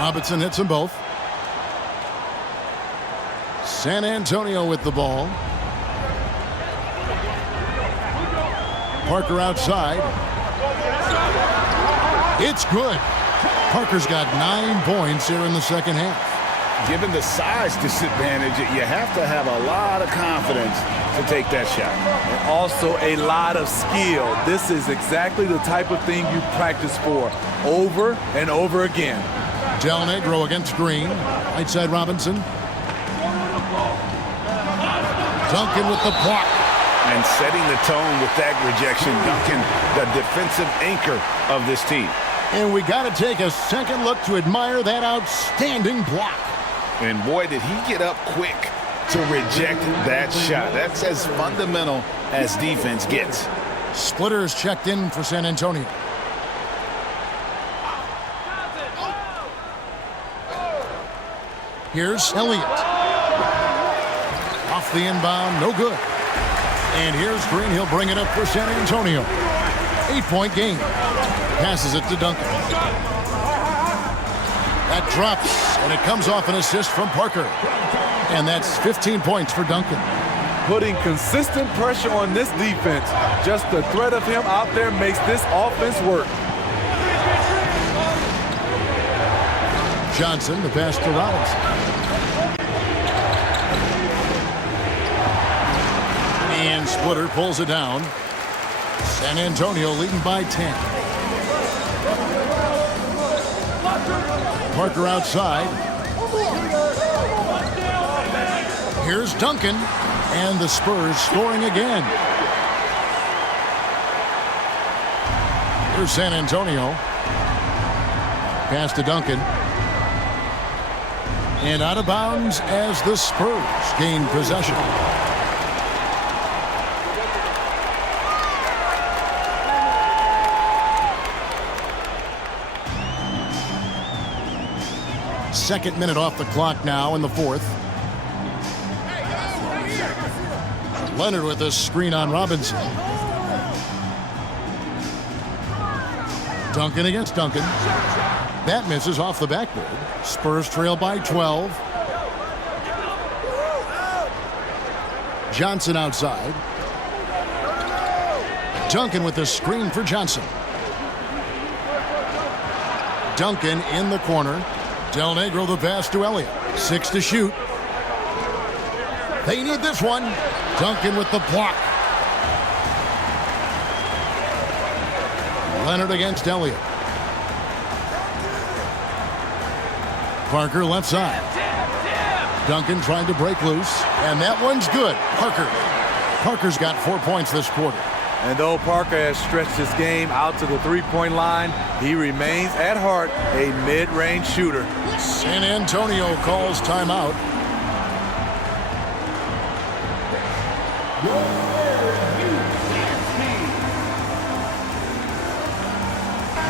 Robinson hits them both. San Antonio with the ball. Parker outside. It's good. Parker's got 9 points here in the second half. Given the size disadvantage, you have to have a lot of confidence to take that shot. And also a lot of skill. This is exactly the type of thing you practice for over and over again. Del Negro against Green. Right side Robinson. Duncan with the block. And setting the tone with that rejection. Duncan, the defensive anchor of this team. And we got to take a second look to admire that outstanding block. And boy, did he get up quick to reject that shot. That's as fundamental as defense gets. Splitters checked in for San Antonio. Here's Elliott. Off the inbound, no good. And here's Green. He'll bring it up for San Antonio. 8-point game. Passes it to Duncan. That drops, and it comes off an assist from Parker. And that's 15 points for Duncan. Putting consistent pressure on this defense. Just the threat of him out there makes this offense work. Johnson, the pass to Robinson. And Splitter pulls it down. San Antonio leading by 10. Parker outside. Here's Duncan. And the Spurs scoring again. Here's San Antonio. Pass to Duncan. And out of bounds as the Spurs gain possession. Second minute off the clock now in the fourth. Leonard with a screen on Robinson. Duncan against Duncan. That misses off the backboard. Spurs trail by 12. Johnson outside. Duncan with a screen for Johnson. Duncan in the corner. Del Negro the pass to Elliott. 6 to shoot. They need this one. Duncan with the block. Leonard against Elliott. Parker left side. Duncan trying to break loose, and that one's good. Parker's got 4 points this quarter. And though Parker has stretched his game out to the three-point line, he remains at heart a mid-range shooter. San Antonio calls timeout.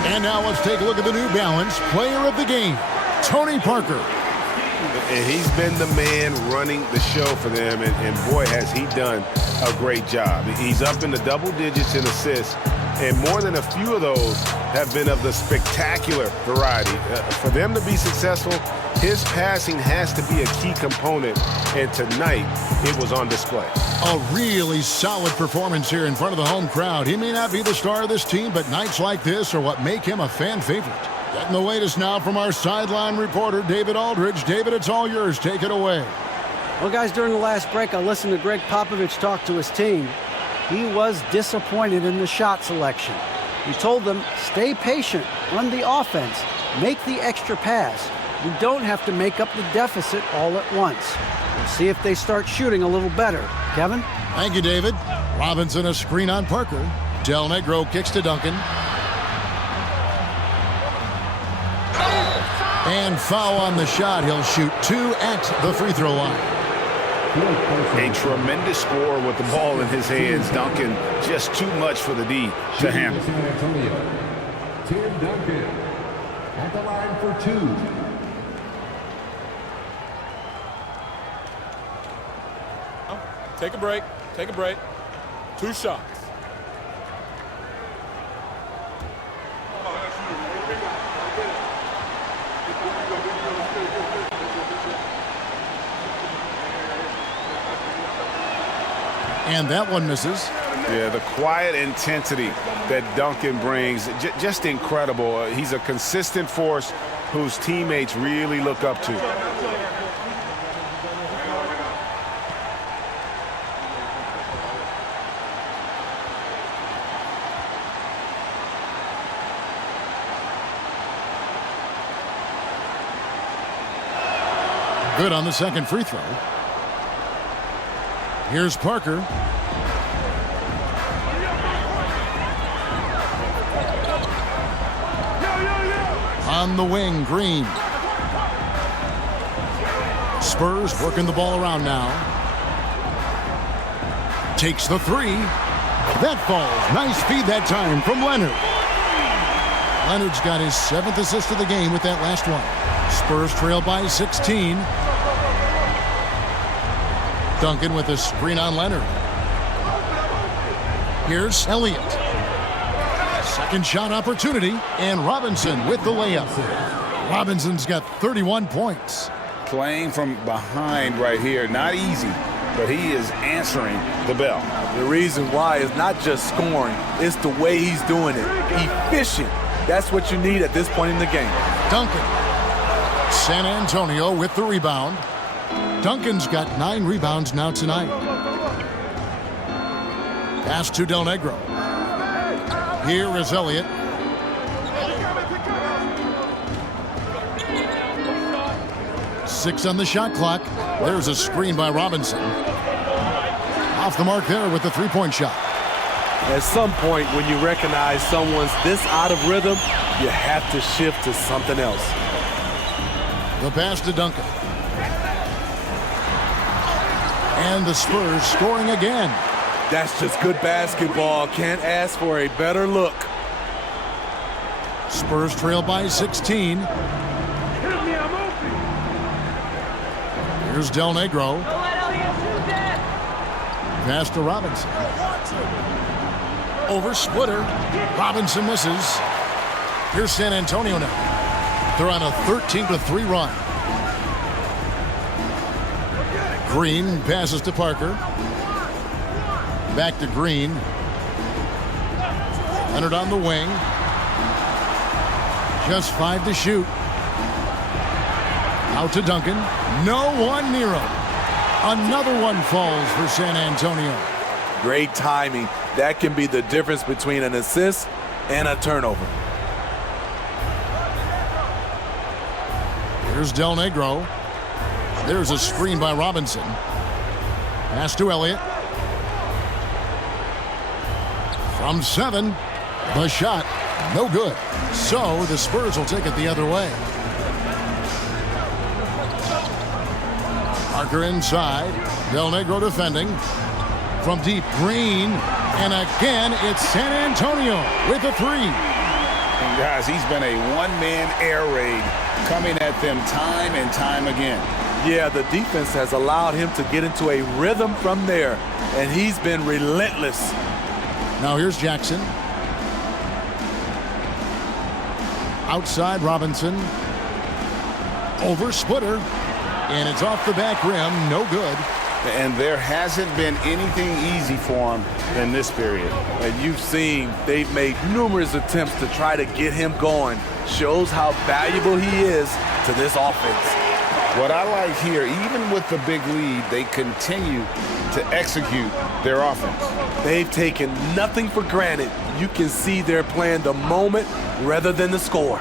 And now let's take a look at the New Balance player of the game, Tony Parker. And he's been the man running the show for them, and boy, has he done a great job. He's up in the double digits in assists, and more than a few of those have been of the spectacular variety. For them to be successful, his passing has to be a key component, and tonight it was on display. A really solid performance here in front of the home crowd. He may not be the star of this team, but nights like this are what make him a fan favorite. Getting the latest now from our sideline reporter, David Aldridge. David, it's all yours. Take it away. Well, guys, during the last break, I listened to Greg Popovich talk to his team. He was disappointed in the shot selection. He told them, stay patient, run the offense, make the extra pass. You don't have to make up the deficit all at once. We'll see if they start shooting a little better. Kevin? Thank you, David. Robinson a screen on Parker. Del Negro kicks to Duncan. And foul on the shot. He'll shoot 2 at the free throw line. A tremendous score with the ball in his hands. Duncan, just too much for the D to handle. San Antonio, Tim Duncan at the line for 2. Take a break. Take a break. 2 shots. And that one misses. Yeah, the quiet intensity that Duncan brings, just incredible. He's a consistent force whose teammates really look up to. Good on the second free throw. Here's Parker. On the wing, Green. Spurs working the ball around now. Takes the 3. That falls. Nice feed that time from Leonard. Leonard's got his 7th assist of the game with that last one. Spurs trail by 16. Duncan with a screen on Leonard. Here's Elliott. Second shot opportunity, and Robinson with the layup. Robinson's got 31 points. Playing from behind right here, not easy, but he is answering the bell. The reason why is not just scoring, it's the way he's doing it. Efficient. That's what you need at this point in the game. Duncan. San Antonio with the rebound. Duncan's got 9 rebounds now tonight. Pass to Del Negro. Here is Elliott. Six on the shot clock. There's a screen by Robinson. Off the mark there with the three-point shot. At some point, when you recognize someone's this out of rhythm, you have to shift to something else. The pass to Duncan. And the Spurs scoring again. That's just good basketball. Can't ask for a better look. Spurs trail by 16. Here's Del Negro. Pass to Robinson. Over Splitter. Robinson misses. Here's San Antonio now. They're on a 13-3 run. Green passes to Parker. Back to Green. Leonard on the wing. Just 5 to shoot. Out to Duncan. No one near him. Another one falls for San Antonio. Great timing. That can be the difference between an assist and a turnover. Here's Del Negro. There's a screen by Robinson. Pass to Elliott. From 7, the shot, no good. So the Spurs will take it the other way. Parker inside. Del Negro defending. From deep, Green. And again, it's San Antonio with a 3. And guys, he's been a one-man air raid coming at them time and time again. Yeah, the defense has allowed him to get into a rhythm from there, and he's been relentless. Now here's Jackson. Outside Robinson. Over Splitter. And it's off the back rim, no good. And there hasn't been anything easy for him in this period. And you've seen they've made numerous attempts to try to get him going. Shows how valuable he is to this offense. What I like here, even with the big lead, they continue to execute their offense. They've taken nothing for granted. You can see they're playing the moment rather than the score.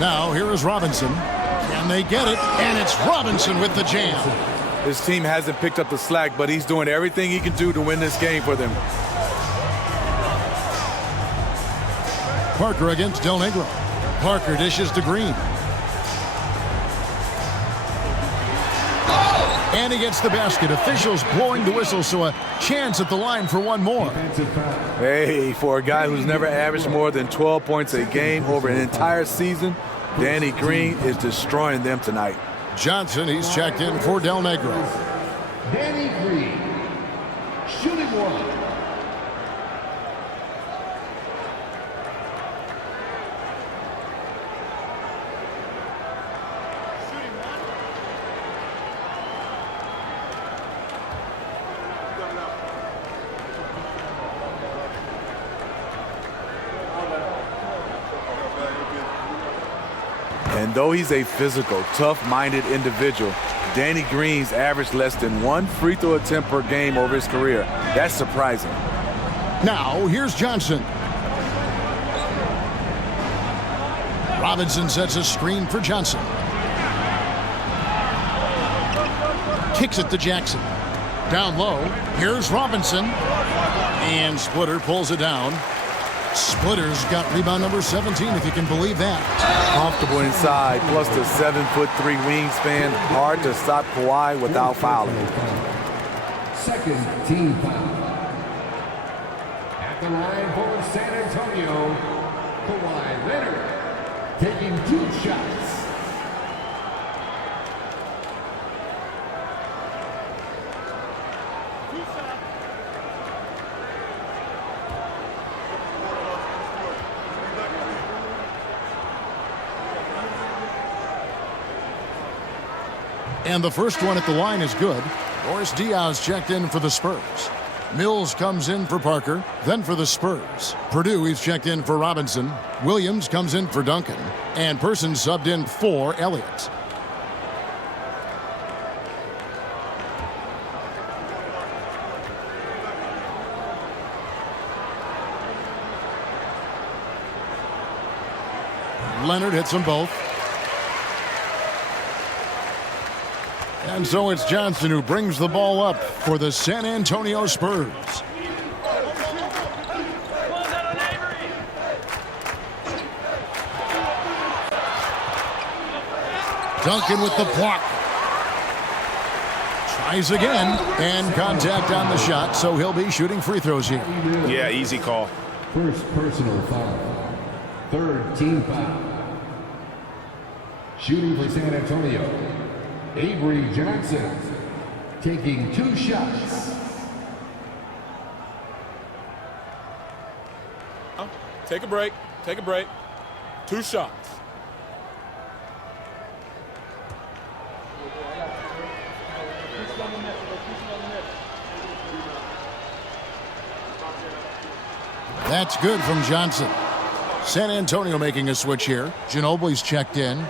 Now here is Robinson. Can they get it? And it's Robinson with the jam. His team hasn't picked up the slack, but he's doing everything he can do to win this game for them. Parker against Del Negro. Parker dishes to Green. And he gets the basket. Officials blowing the whistle, so a chance at the line for one more. Hey, for a guy who's never averaged more than 12 points a game over an entire season, Danny Green is destroying them tonight. Johnson, he's checked in for Del Negro. Danny Green, shooting one. And though he's a physical, tough-minded individual, Danny Green's averaged less than 1 free throw attempt per game over his career. That's surprising. Now, here's Johnson. Robinson sets a screen for Johnson. Kicks it to Jackson. Down low, here's Robinson. And Splitter pulls it down. Splitter's got rebound number 17, if you can believe that. Comfortable inside, plus the 7'3" wingspan. Hard to stop Kawhi without fouling. Second team foul. At the line for San Antonio, Kawhi Leonard taking 2 shots. And the first one at the line is good. Boris Diaz checked in for the Spurs. Mills comes in for Parker, then for the Spurs. Purdue, he's checked in for Robinson. Williams comes in for Duncan. And Person subbed in for Elliott. Leonard hits them both. And so it's Johnson who brings the ball up for the San Antonio Spurs. Duncan with the block. Tries again, and contact on the shot, so he'll be shooting free throws here. Yeah, easy call. First personal foul. Third team foul. Shooting for San Antonio, Avery Johnson, taking 2 shots. Take a break. Take a break. 2 shots. That's good from Johnson. San Antonio making a switch here. Ginobili's checked in.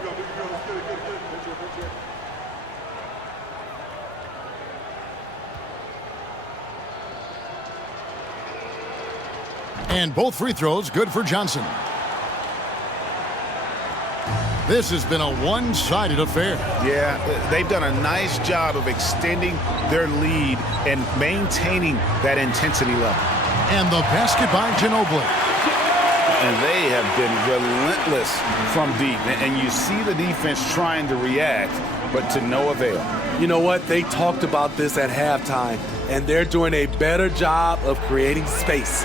And both free throws good for Johnson. This has been a one-sided affair. Yeah, they've done a nice job of extending their lead and maintaining that intensity level. And the basket by Ginobili. And they have been relentless from deep. And you see the defense trying to react, but to no avail. You know what? They talked about this at halftime, and they're doing a better job of creating space.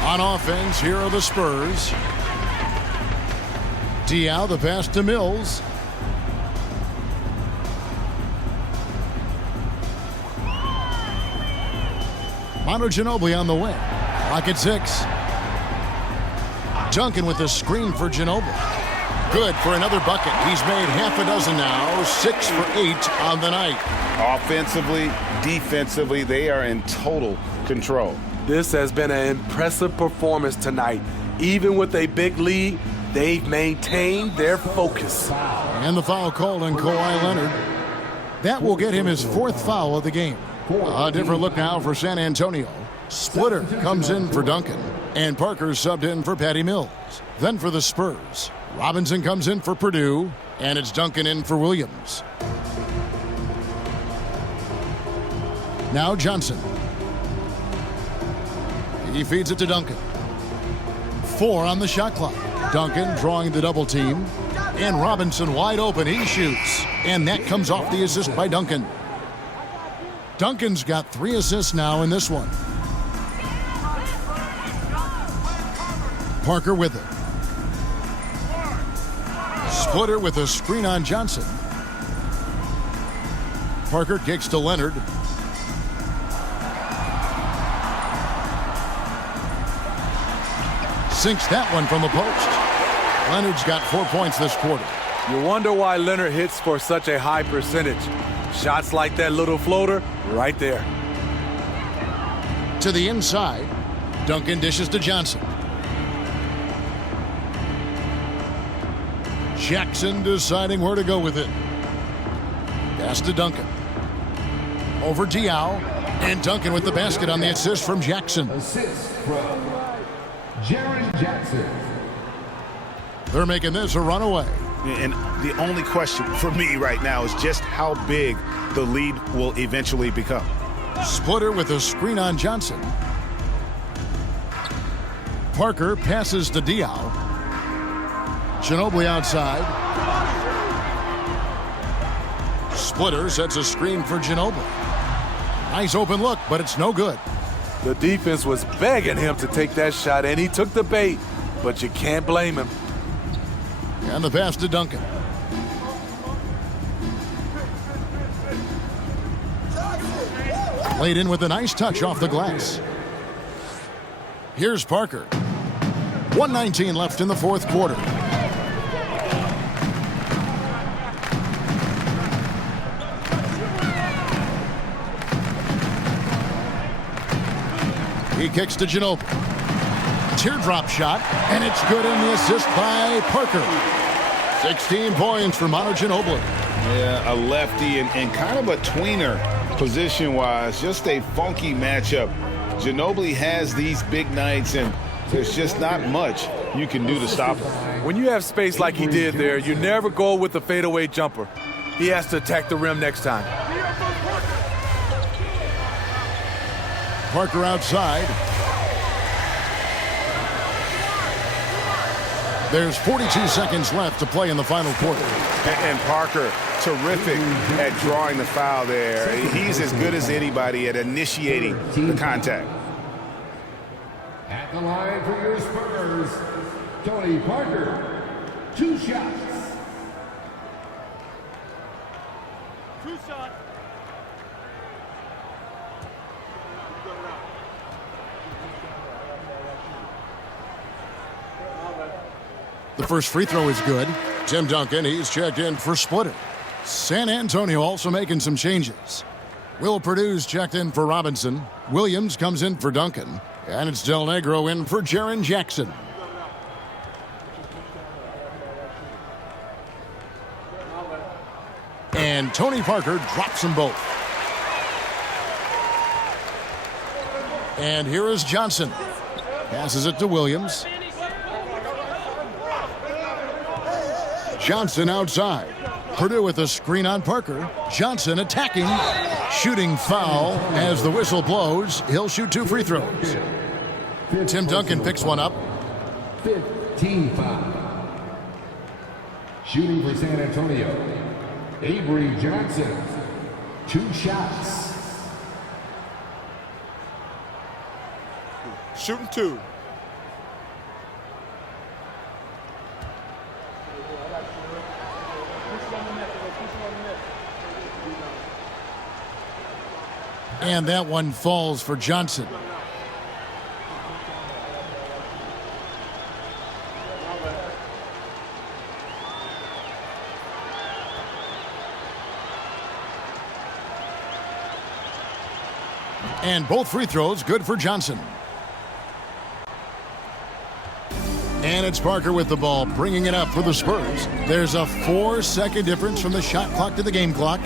On offense, here are the Spurs. Diaw, the pass to Mills. Manu Ginobili on the wing. Clock at 6. Duncan with the screen for Ginobili. Good for another bucket. He's made half a dozen now. 6 for 8 on the night. Offensively, defensively, they are in total control. This has been an impressive performance tonight. Even with a big lead, they've maintained their focus. And the foul called on Kawhi Leonard. That will get him his 4th foul of the game. A different look now for San Antonio. Splitter comes in for Duncan, and Parker subbed in for Patty Mills. Then for the Spurs, Robinson comes in for Purdue, and it's Duncan in for Williams. Now Johnson. He feeds it to Duncan. 4 on the shot clock. Duncan drawing the double team. And Robinson wide open. He shoots. And that comes off the assist by Duncan. Duncan's got 3 assists now in this one. Parker with it. Splitter with a screen on Johnson. Parker kicks to Leonard. Sinks that one from the post. Leonard's got 4 points this quarter. You wonder why Leonard hits for such a high percentage. Shots like that little floater, right there. To the inside, Duncan dishes to Johnson. Jackson deciding where to go with it. Pass to Duncan. Over Diaw, and Duncan with the basket on the assist from Jackson. Assist from Jaren Jackson. They're making this a runaway. And the only question for me right now is just how big the lead will eventually become. Splitter with a screen on Johnson. Parker passes to Diaw. Ginobili outside. Splitter sets a screen for Ginobili. Nice open look, but it's no good. The defense was begging him to take that shot, and he took the bait, but you can't blame him. And the pass to Duncan. Laid in with a nice touch off the glass. Here's Parker. 1:19 left in the 4th quarter. He kicks to Ginobili. Teardrop shot, and it's good in the assist by Parker. 16 points for Manu Ginobili. Yeah, a lefty and kind of a tweener position-wise. Just a funky matchup. Ginobili has these big nights, and there's just not much you can do to stop him. When you have space like he did there, you never go with the fadeaway jumper. He has to attack the rim next time. Parker outside. There's 42 seconds left to play in the final quarter. And Parker, terrific at drawing the foul there. He's as good as anybody at initiating the contact. At the line for your Spurs, Tony Parker. 2 shots. 2 shots. The first free throw is good. Tim Duncan, he's checked in for Splitter. San Antonio also making some changes. Will Purdue's checked in for Robinson. Williams comes in for Duncan. And it's Del Negro in for Jaren Jackson. And Tony Parker drops them both. And here is Johnson. Passes it to Williams. Johnson outside. Purdue with a screen on Parker. Johnson attacking. Shooting foul as the whistle blows. He'll shoot 2 free throws. Tim Duncan picks one up. 15 foul. Shooting for San Antonio, Avery Johnson. 2 shots. Shooting 2. And that one falls for Johnson. And both free throws good for Johnson. And it's Parker with the ball, bringing it up for the Spurs. There's a 4-second difference from the shot clock to the game clock.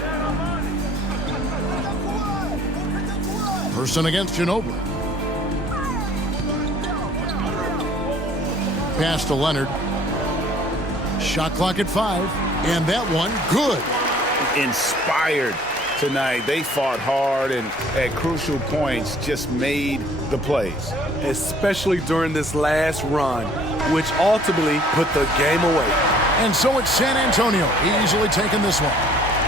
Person against Ginobili. Pass to Leonard. Shot clock at 5. And that one, good. Inspired tonight. They fought hard and at crucial points just made the plays. Especially during this last run, which ultimately put the game away. And so it's San Antonio easily taking this one.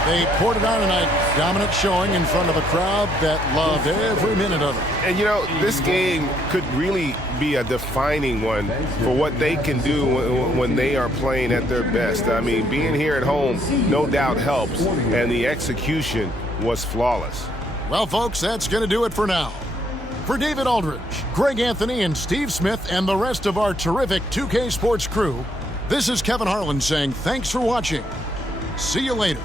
They poured it on tonight. Dominant showing in front of a crowd that loved every minute of it. And, you know, this game could really be a defining one for what they can do when they are playing at their best. I mean, being here at home no doubt helps, and the execution was flawless. Well, folks, that's going to do it for now. For David Aldridge, Greg Anthony, and Steve Smith, and the rest of our terrific 2K Sports crew, this is Kevin Harlan saying thanks for watching. See you later.